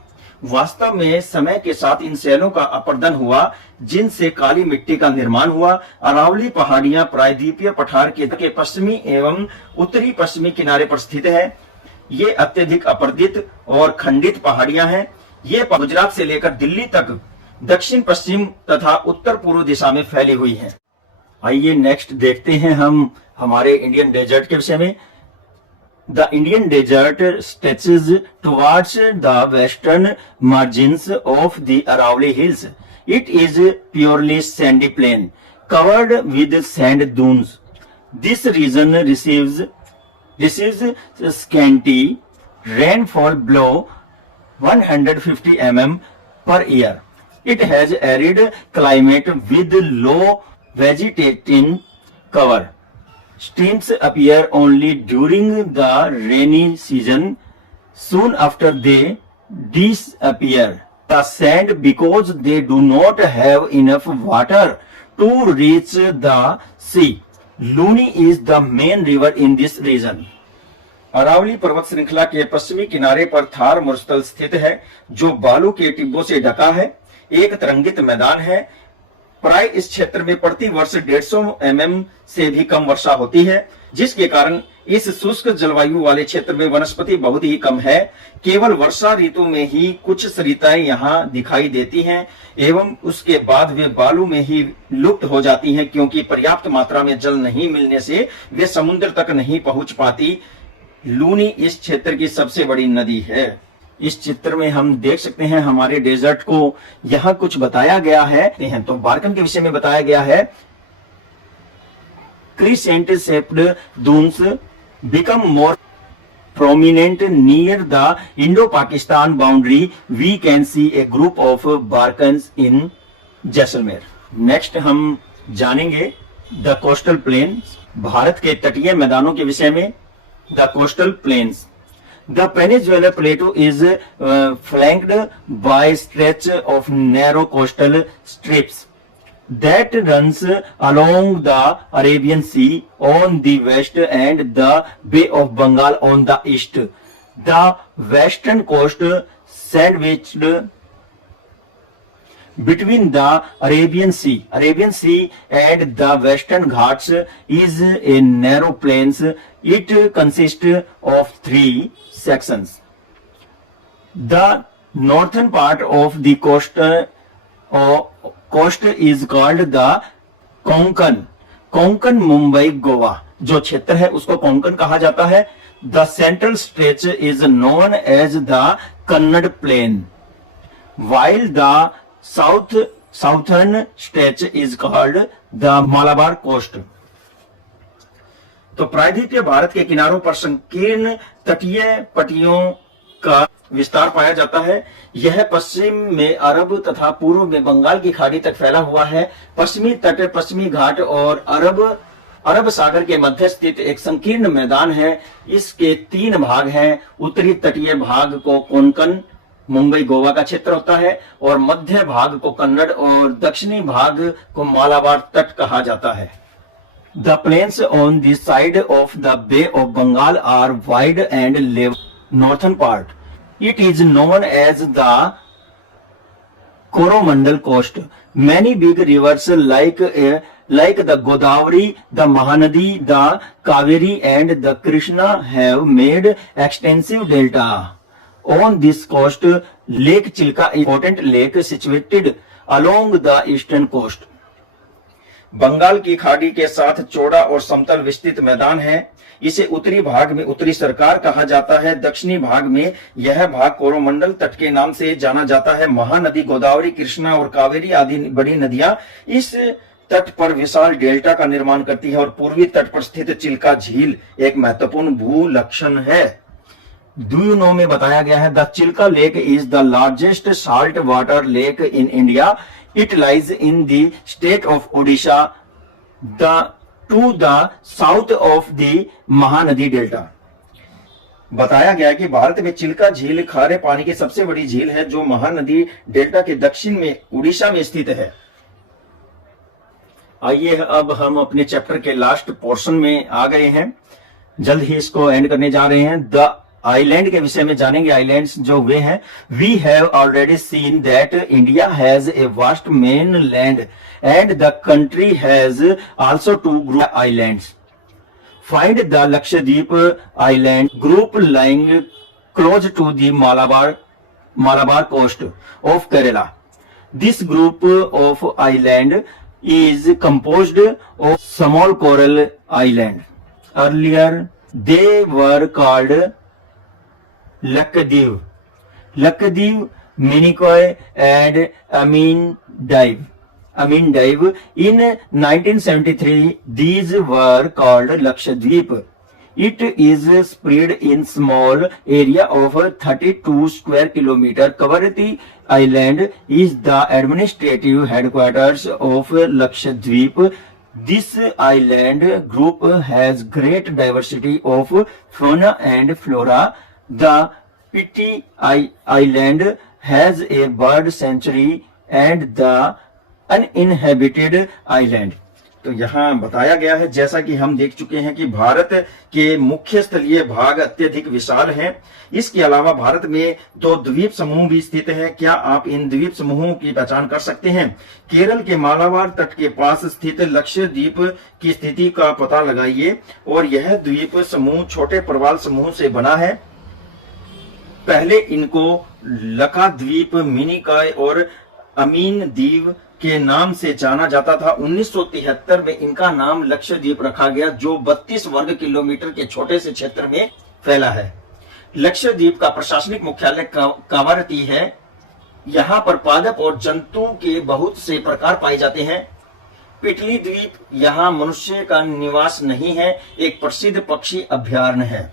वास्तव में समय के साथ इन सेलों का अपर्दन हुआ, जिनसे काली मिट्टी का निर्माण हुआ। अरावली पहाड़ियां प्रायद्वीपीय पठार के पश्चिमी एवं उत्तरी पश्चिमी किनारे पर स्थित है। ये अत्यधिक अपर्दित और खंडित पहाड़ियां हैं। ये गुजरात से लेकर दिल्ली तक दक्षिण पश्चिम तथा उत्तर पूर्व दिशा में फैली हुई है। आइए नेक्स्ट देखते हैं हम हमारे इंडियन डेजर्ट के विषय में। The Indian desert stretches towards the western margins of the Aravalli hills. It is purely sandy plain covered with sand dunes. This region receives scanty rainfall below 150 mm per year. It has arid climate with low vegetating cover. Streams appear only during the rainy season. Soon after they disappear. The sand, because they do not have enough water to reach the sea. Luni is the main river in this region. Aravalli पर्वत श्रृंखला के पश्चिमी किनारे पर थार मरुस्थल स्थित है, जो बालू के टिब्बों से ढका है। एक तरंगित मैदान है। प्राय इस क्षेत्र में प्रति वर्ष 150 mm से भी कम वर्षा होती है, जिसके कारण इस शुष्क जलवायु वाले क्षेत्र में वनस्पति बहुत ही कम है। केवल वर्षा ऋतु में ही कुछ सरिताएं यहाँ दिखाई देती हैं एवं उसके बाद वे बालू में ही लुप्त हो जाती हैं, क्योंकि पर्याप्त मात्रा में जल नहीं मिलने से वे समुद्र तक नहीं पहुंच पाती। लूनी इस क्षेत्र की सबसे बड़ी नदी है। इस चित्र में हम देख सकते हैं हमारे डेजर्ट को यहाँ कुछ बताया गया है। तो बारकन के विषय में बताया गया है, crescent shaped dunes become more prominent near the Indo-Pakistan boundary. We can see a group of Barkans in Jaisalmer. Next हम जानेंगे द कोस्टल प्लेन्स, भारत के तटीय मैदानों के विषय में। The coastal planes, the Peninsular Plateau is flanked by stretch of narrow coastal strips that runs along the Arabian Sea on the west and the Bay of Bengal on the east. The western coast, sandwiched between the Arabian Sea and the Western Ghats, is a narrow plains. It consists of 3 sections. The northern part of the coast is called the Konkan Mumbai Goa। जो क्षेत्र है उसको कोंकण कहा जाता है। The central stretch is known as the Kannada Plain, while the southern stretch is called the Malabar Coast। तो प्रायद्वीपीय भारत के किनारों पर संकीर्ण तटीय पट्टियों का विस्तार पाया जाता है। यह पश्चिम में अरब तथा पूर्व में बंगाल की खाड़ी तक फैला हुआ है। पश्चिमी तट, पश्चिमी घाट और अरब सागर के मध्य स्थित एक संकीर्ण मैदान है। इसके 3 भाग हैं। उत्तरी तटीय भाग को कोंकण, मुंबई, गोवा का क्षेत्र होता है और मध्य भाग को कन्नड़ और दक्षिणी भाग को मालाबार तट कहा जाता है। The plains on this side of the Bay of Bengal are wide and level. Northern part. It is known as the Coromandel Coast. Many big rivers like the Godavari, the Mahanadi, the Kaveri and the Krishna have made extensive delta. On this coast, Lake Chilka is an important lake situated along the eastern coast. Bengal की खाड़ी के साथ चौड़ा और समतल विस्तृत मैदान है। इसे उत्तरी भाग में उत्तरी सरकार कहा जाता है। दक्षिणी भाग में यह भाग कोरोमंडल तट के नाम से जाना जाता है। महानदी, गोदावरी, कृष्णा और कावेरी आदि बड़ी नदियां इस तट पर विशाल डेल्टा का निर्माण करती है और पूर्वी तट पर स्थित चिल्का झील एक महत्वपूर्ण भू लक्षण है। डू यू नो में बताया गया है, the Chilka lake is the largest salt water lake in India. It lies in the state of Odisha, to the south of the Mahanadi Delta. बताया गया कि भारत में चिल्का झील खारे पानी की सबसे बड़ी झील है जो महानदी डेल्टा के दक्षिण में उड़ीसा में स्थित है। आइए अब हम अपने चैप्टर के लास्ट पोर्शन में आ गए हैं, जल्द ही इसको एंड करने जा रहे हैं। द आइलैंड के विषय में जानेंगे। आइलैंड्स जो वे हैं, we have already seen that India has a vast mainland and the country has also 2 group islands. Find the Lakshadweep island group lying close to the Malabar coast of Kerala. This group of island is composed of small coral island. Earlier they were called Lakshadweep, Minicoy and Amindive. In 1973, these were called Lakshadweep. It is spread in small area of 32 square kilometer. Kavaratti Island is the administrative headquarters of Lakshadweep. This island group has great diversity of fauna and flora. The Piti Island has a bird sanctuary and the uninhabited island. तो यहाँ बताया गया है, जैसा कि हम देख चुके हैं कि भारत के मुख्य स्थलीय भाग अत्यधिक विशाल हैं। इसके अलावा भारत में 2 द्वीप समूह भी स्थित हैं। क्या आप इन द्वीप समूहों की पहचान कर सकते हैं? केरल के मालाबार तट के पास स्थित लक्षद्वीप की स्थिति का पता लगाइए और यह द्वीप समूह छोटे प्रवाल समूह से बना है। पहले इनको लक्षद्वीप, मिनिकॉय और अमीनदीव के नाम से जाना जाता था। 1973 में इनका नाम लक्षद्वीप रखा गया, जो 32 वर्ग किलोमीटर के छोटे से क्षेत्र में फैला है। लक्षद्वीप का प्रशासनिक मुख्यालय कावारती है। यहाँ पर पादप और जंतु के बहुत से प्रकार पाए जाते हैं। पिटली द्वीप, यहाँ मनुष्य का निवास नहीं है, एक प्रसिद्ध पक्षी अभयारण्य है।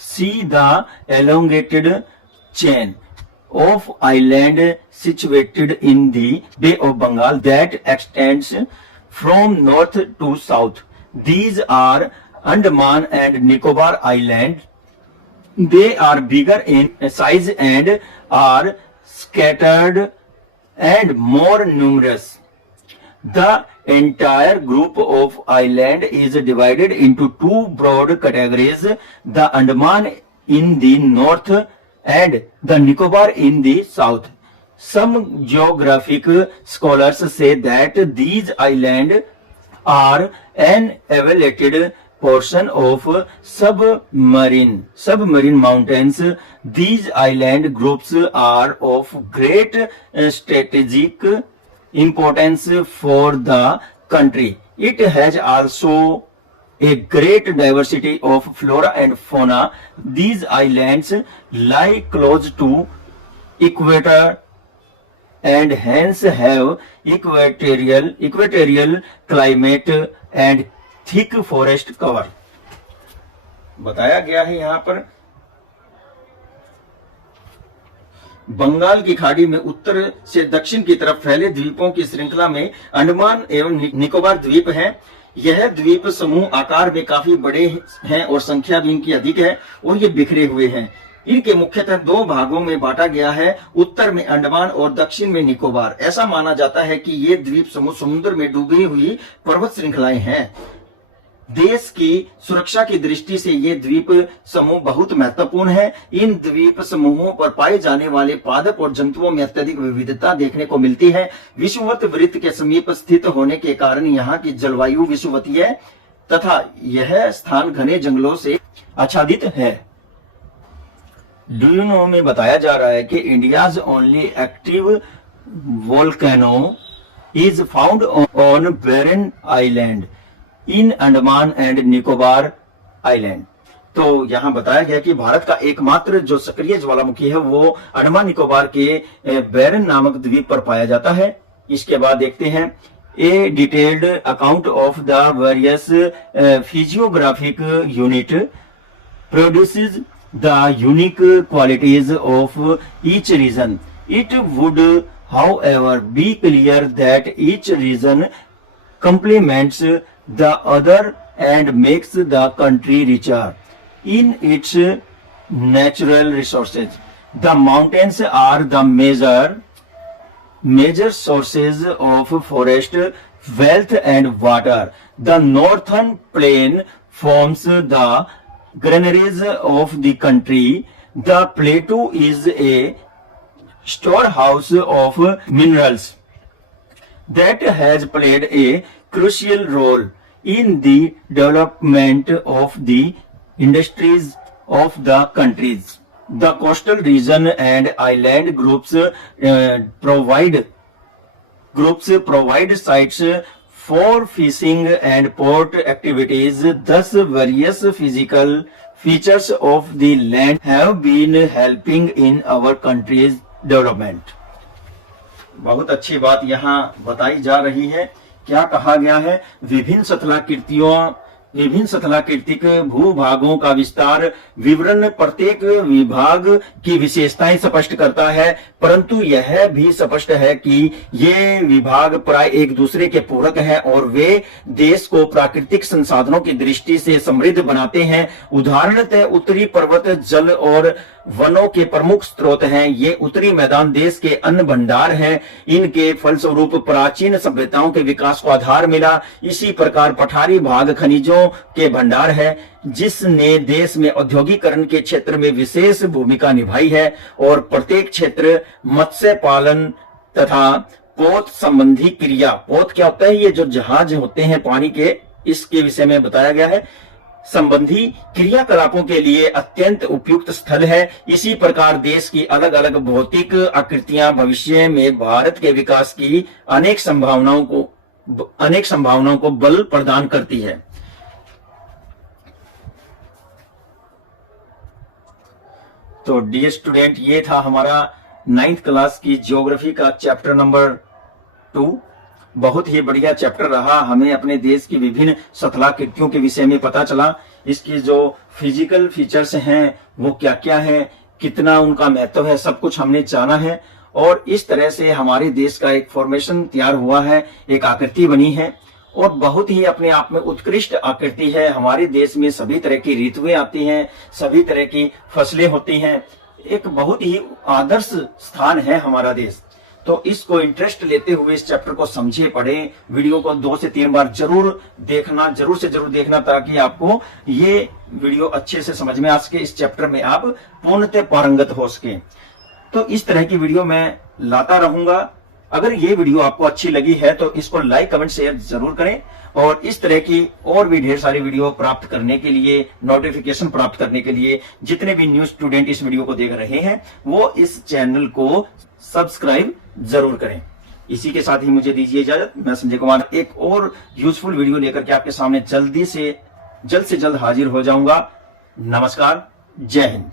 See the elongated chain of island situated in the Bay of Bengal that extends from north to south. These are Andaman and Nicobar Islands. They are bigger in size and are scattered and more numerous. The entire group of island is divided into 2 broad categories, the Andaman in the north and the Nicobar in the south. Some geographic scholars say that these islands are an elevated portion of submarine mountains. These island groups are of great strategic importance for the country. It has also a great diversity of flora and fauna. These islands lie close to equator and hence have equatorial climate and thick forest cover. बताया गया है यहाँ पर बंगाल की खाड़ी में उत्तर से दक्षिण की तरफ फैले द्वीपों की श्रृंखला में अंडमान एवं निकोबार द्वीप हैं। यह द्वीप समूह आकार में काफी बड़े हैं और संख्या भी इनकी अधिक है और ये बिखरे हुए हैं। इनके मुख्यतः दो भागों में बांटा गया है, उत्तर में अंडमान और दक्षिण में निकोबार। ऐसा माना जाता है कि ये द्वीप समूह समुद्र में डूबी हुई पर्वत श्रृंखलाएं हैं। देश की सुरक्षा की दृष्टि से ये द्वीप समूह बहुत महत्वपूर्ण है। इन द्वीप समूहों पर पाए जाने वाले पादप और जंतुओं में अत्यधिक विविधता देखने को मिलती है। विषुवत वृत्त के समीप स्थित होने के कारण यहाँ की जलवायु विषुवतीय है तथा यह स्थान घने जंगलों से आच्छादित है। डू यू नो में बताया जा रहा है कि India's only active volcano is found on Barren island in Andaman and Nicobar island. तो यहाँ बताया गया कि भारत का एकमात्र जो सक्रिय ज्वालामुखी है वो अंडमान निकोबार के बैरन नामक द्वीप पर पाया जाता है। इसके बाद देखते हैं ए detailed account of the various physiographic unit produces the unique qualities of each region. It would, however, be clear that each region complements the other and makes the country richer in its natural resources. The mountains are the major sources of forest, wealth and water. The northern plain forms the granaries of the country. The plateau is a storehouse of minerals that has played a crucial role in the development of the industries of the countries. The coastal region and island groups provide sites for fishing and port activities. Thus, various physical features of the land have been helping in our country's development. बहुत अच्छी बात यहाँ बताई जा रही है। क्या कहा गया है? विभिन्न स्थलाकृतिक भूभागों का विस्तार विवरण प्रत्येक विभाग की विशेषताएं स्पष्ट करता है, परंतु यह भी स्पष्ट है कि ये विभाग प्राय एक दूसरे के पूरक हैं और वे देश को प्राकृतिक संसाधनों की दृष्टि से समृद्ध बनाते हैं। उदाहरणतः उत्तरी पर्वत जल और वनों के प्रमुख स्रोत हैं। ये उत्तरी मैदान देश के अन्न भंडार हैं। इनके फलस्वरूप प्राचीन सभ्यताओं के विकास को आधार मिला। इसी प्रकार पठारी भाग खनिजों के भंडार है, जिसने देश में औद्योगिकरण के क्षेत्र में विशेष भूमिका निभाई है। और प्रत्येक क्षेत्र मत्स्य पालन तथा पोत संबंधी क्रिया, पोत क्या होता है? ये जो जहाज होते हैं पानी के, इसके विषय में बताया गया है। संबंधी क्रियाकलापों के लिए अत्यंत उपयुक्त स्थल है। इसी प्रकार देश की अलग अलग भौतिक आकृतियां भविष्य में भारत के विकास की अनेक संभावनाओं को बल प्रदान करती है। तो डियर स्टूडेंट, ये था हमारा 9th क्लास की ज्योग्राफी का चैप्टर नंबर 2। बहुत ही बढ़िया चैप्टर रहा। हमें अपने देश की विभिन्न स्थलाकृतियों के विषय में पता चला। इसकी जो फिजिकल फीचर्स हैं वो क्या क्या है, कितना उनका महत्व है, सब कुछ हमने जाना है। और इस तरह से हमारे देश का एक फॉर्मेशन तैयार हुआ है, एक आकृति बनी है और बहुत ही अपने आप में उत्कृष्ट आकृति है। हमारे देश में सभी तरह की ऋतुएं आती हैं, सभी तरह की फसलें होती हैं। एक बहुत ही आदर्श स्थान है हमारा देश। तो इसको इंटरेस्ट लेते हुए इस चैप्टर को समझे, पढ़े। वीडियो को 2 से 3 बार जरूर से जरूर देखना, ताकि आपको ये वीडियो अच्छे से समझ में आ सके, इस चैप्टर में आप पूर्णतः पारंगत हो सके। तो इस तरह की वीडियो मैं लाता रहूंगा। अगर ये वीडियो आपको अच्छी लगी है तो इसको लाइक, कमेंट, शेयर जरूर करें। और इस तरह की और भी ढेर सारी वीडियो प्राप्त करने के लिए, नोटिफिकेशन प्राप्त करने के लिए, जितने भी न्यू स्टूडेंट इस वीडियो को देख रहे हैं वो इस चैनल को सब्सक्राइब जरूर करें। इसी के साथ ही मुझे दीजिए इजाजत। मैं संजय कुमार एक और यूजफुल वीडियो लेकर के आपके सामने जल्द से जल्द हाजिर हो जाऊंगा। नमस्कार, जय हिंद।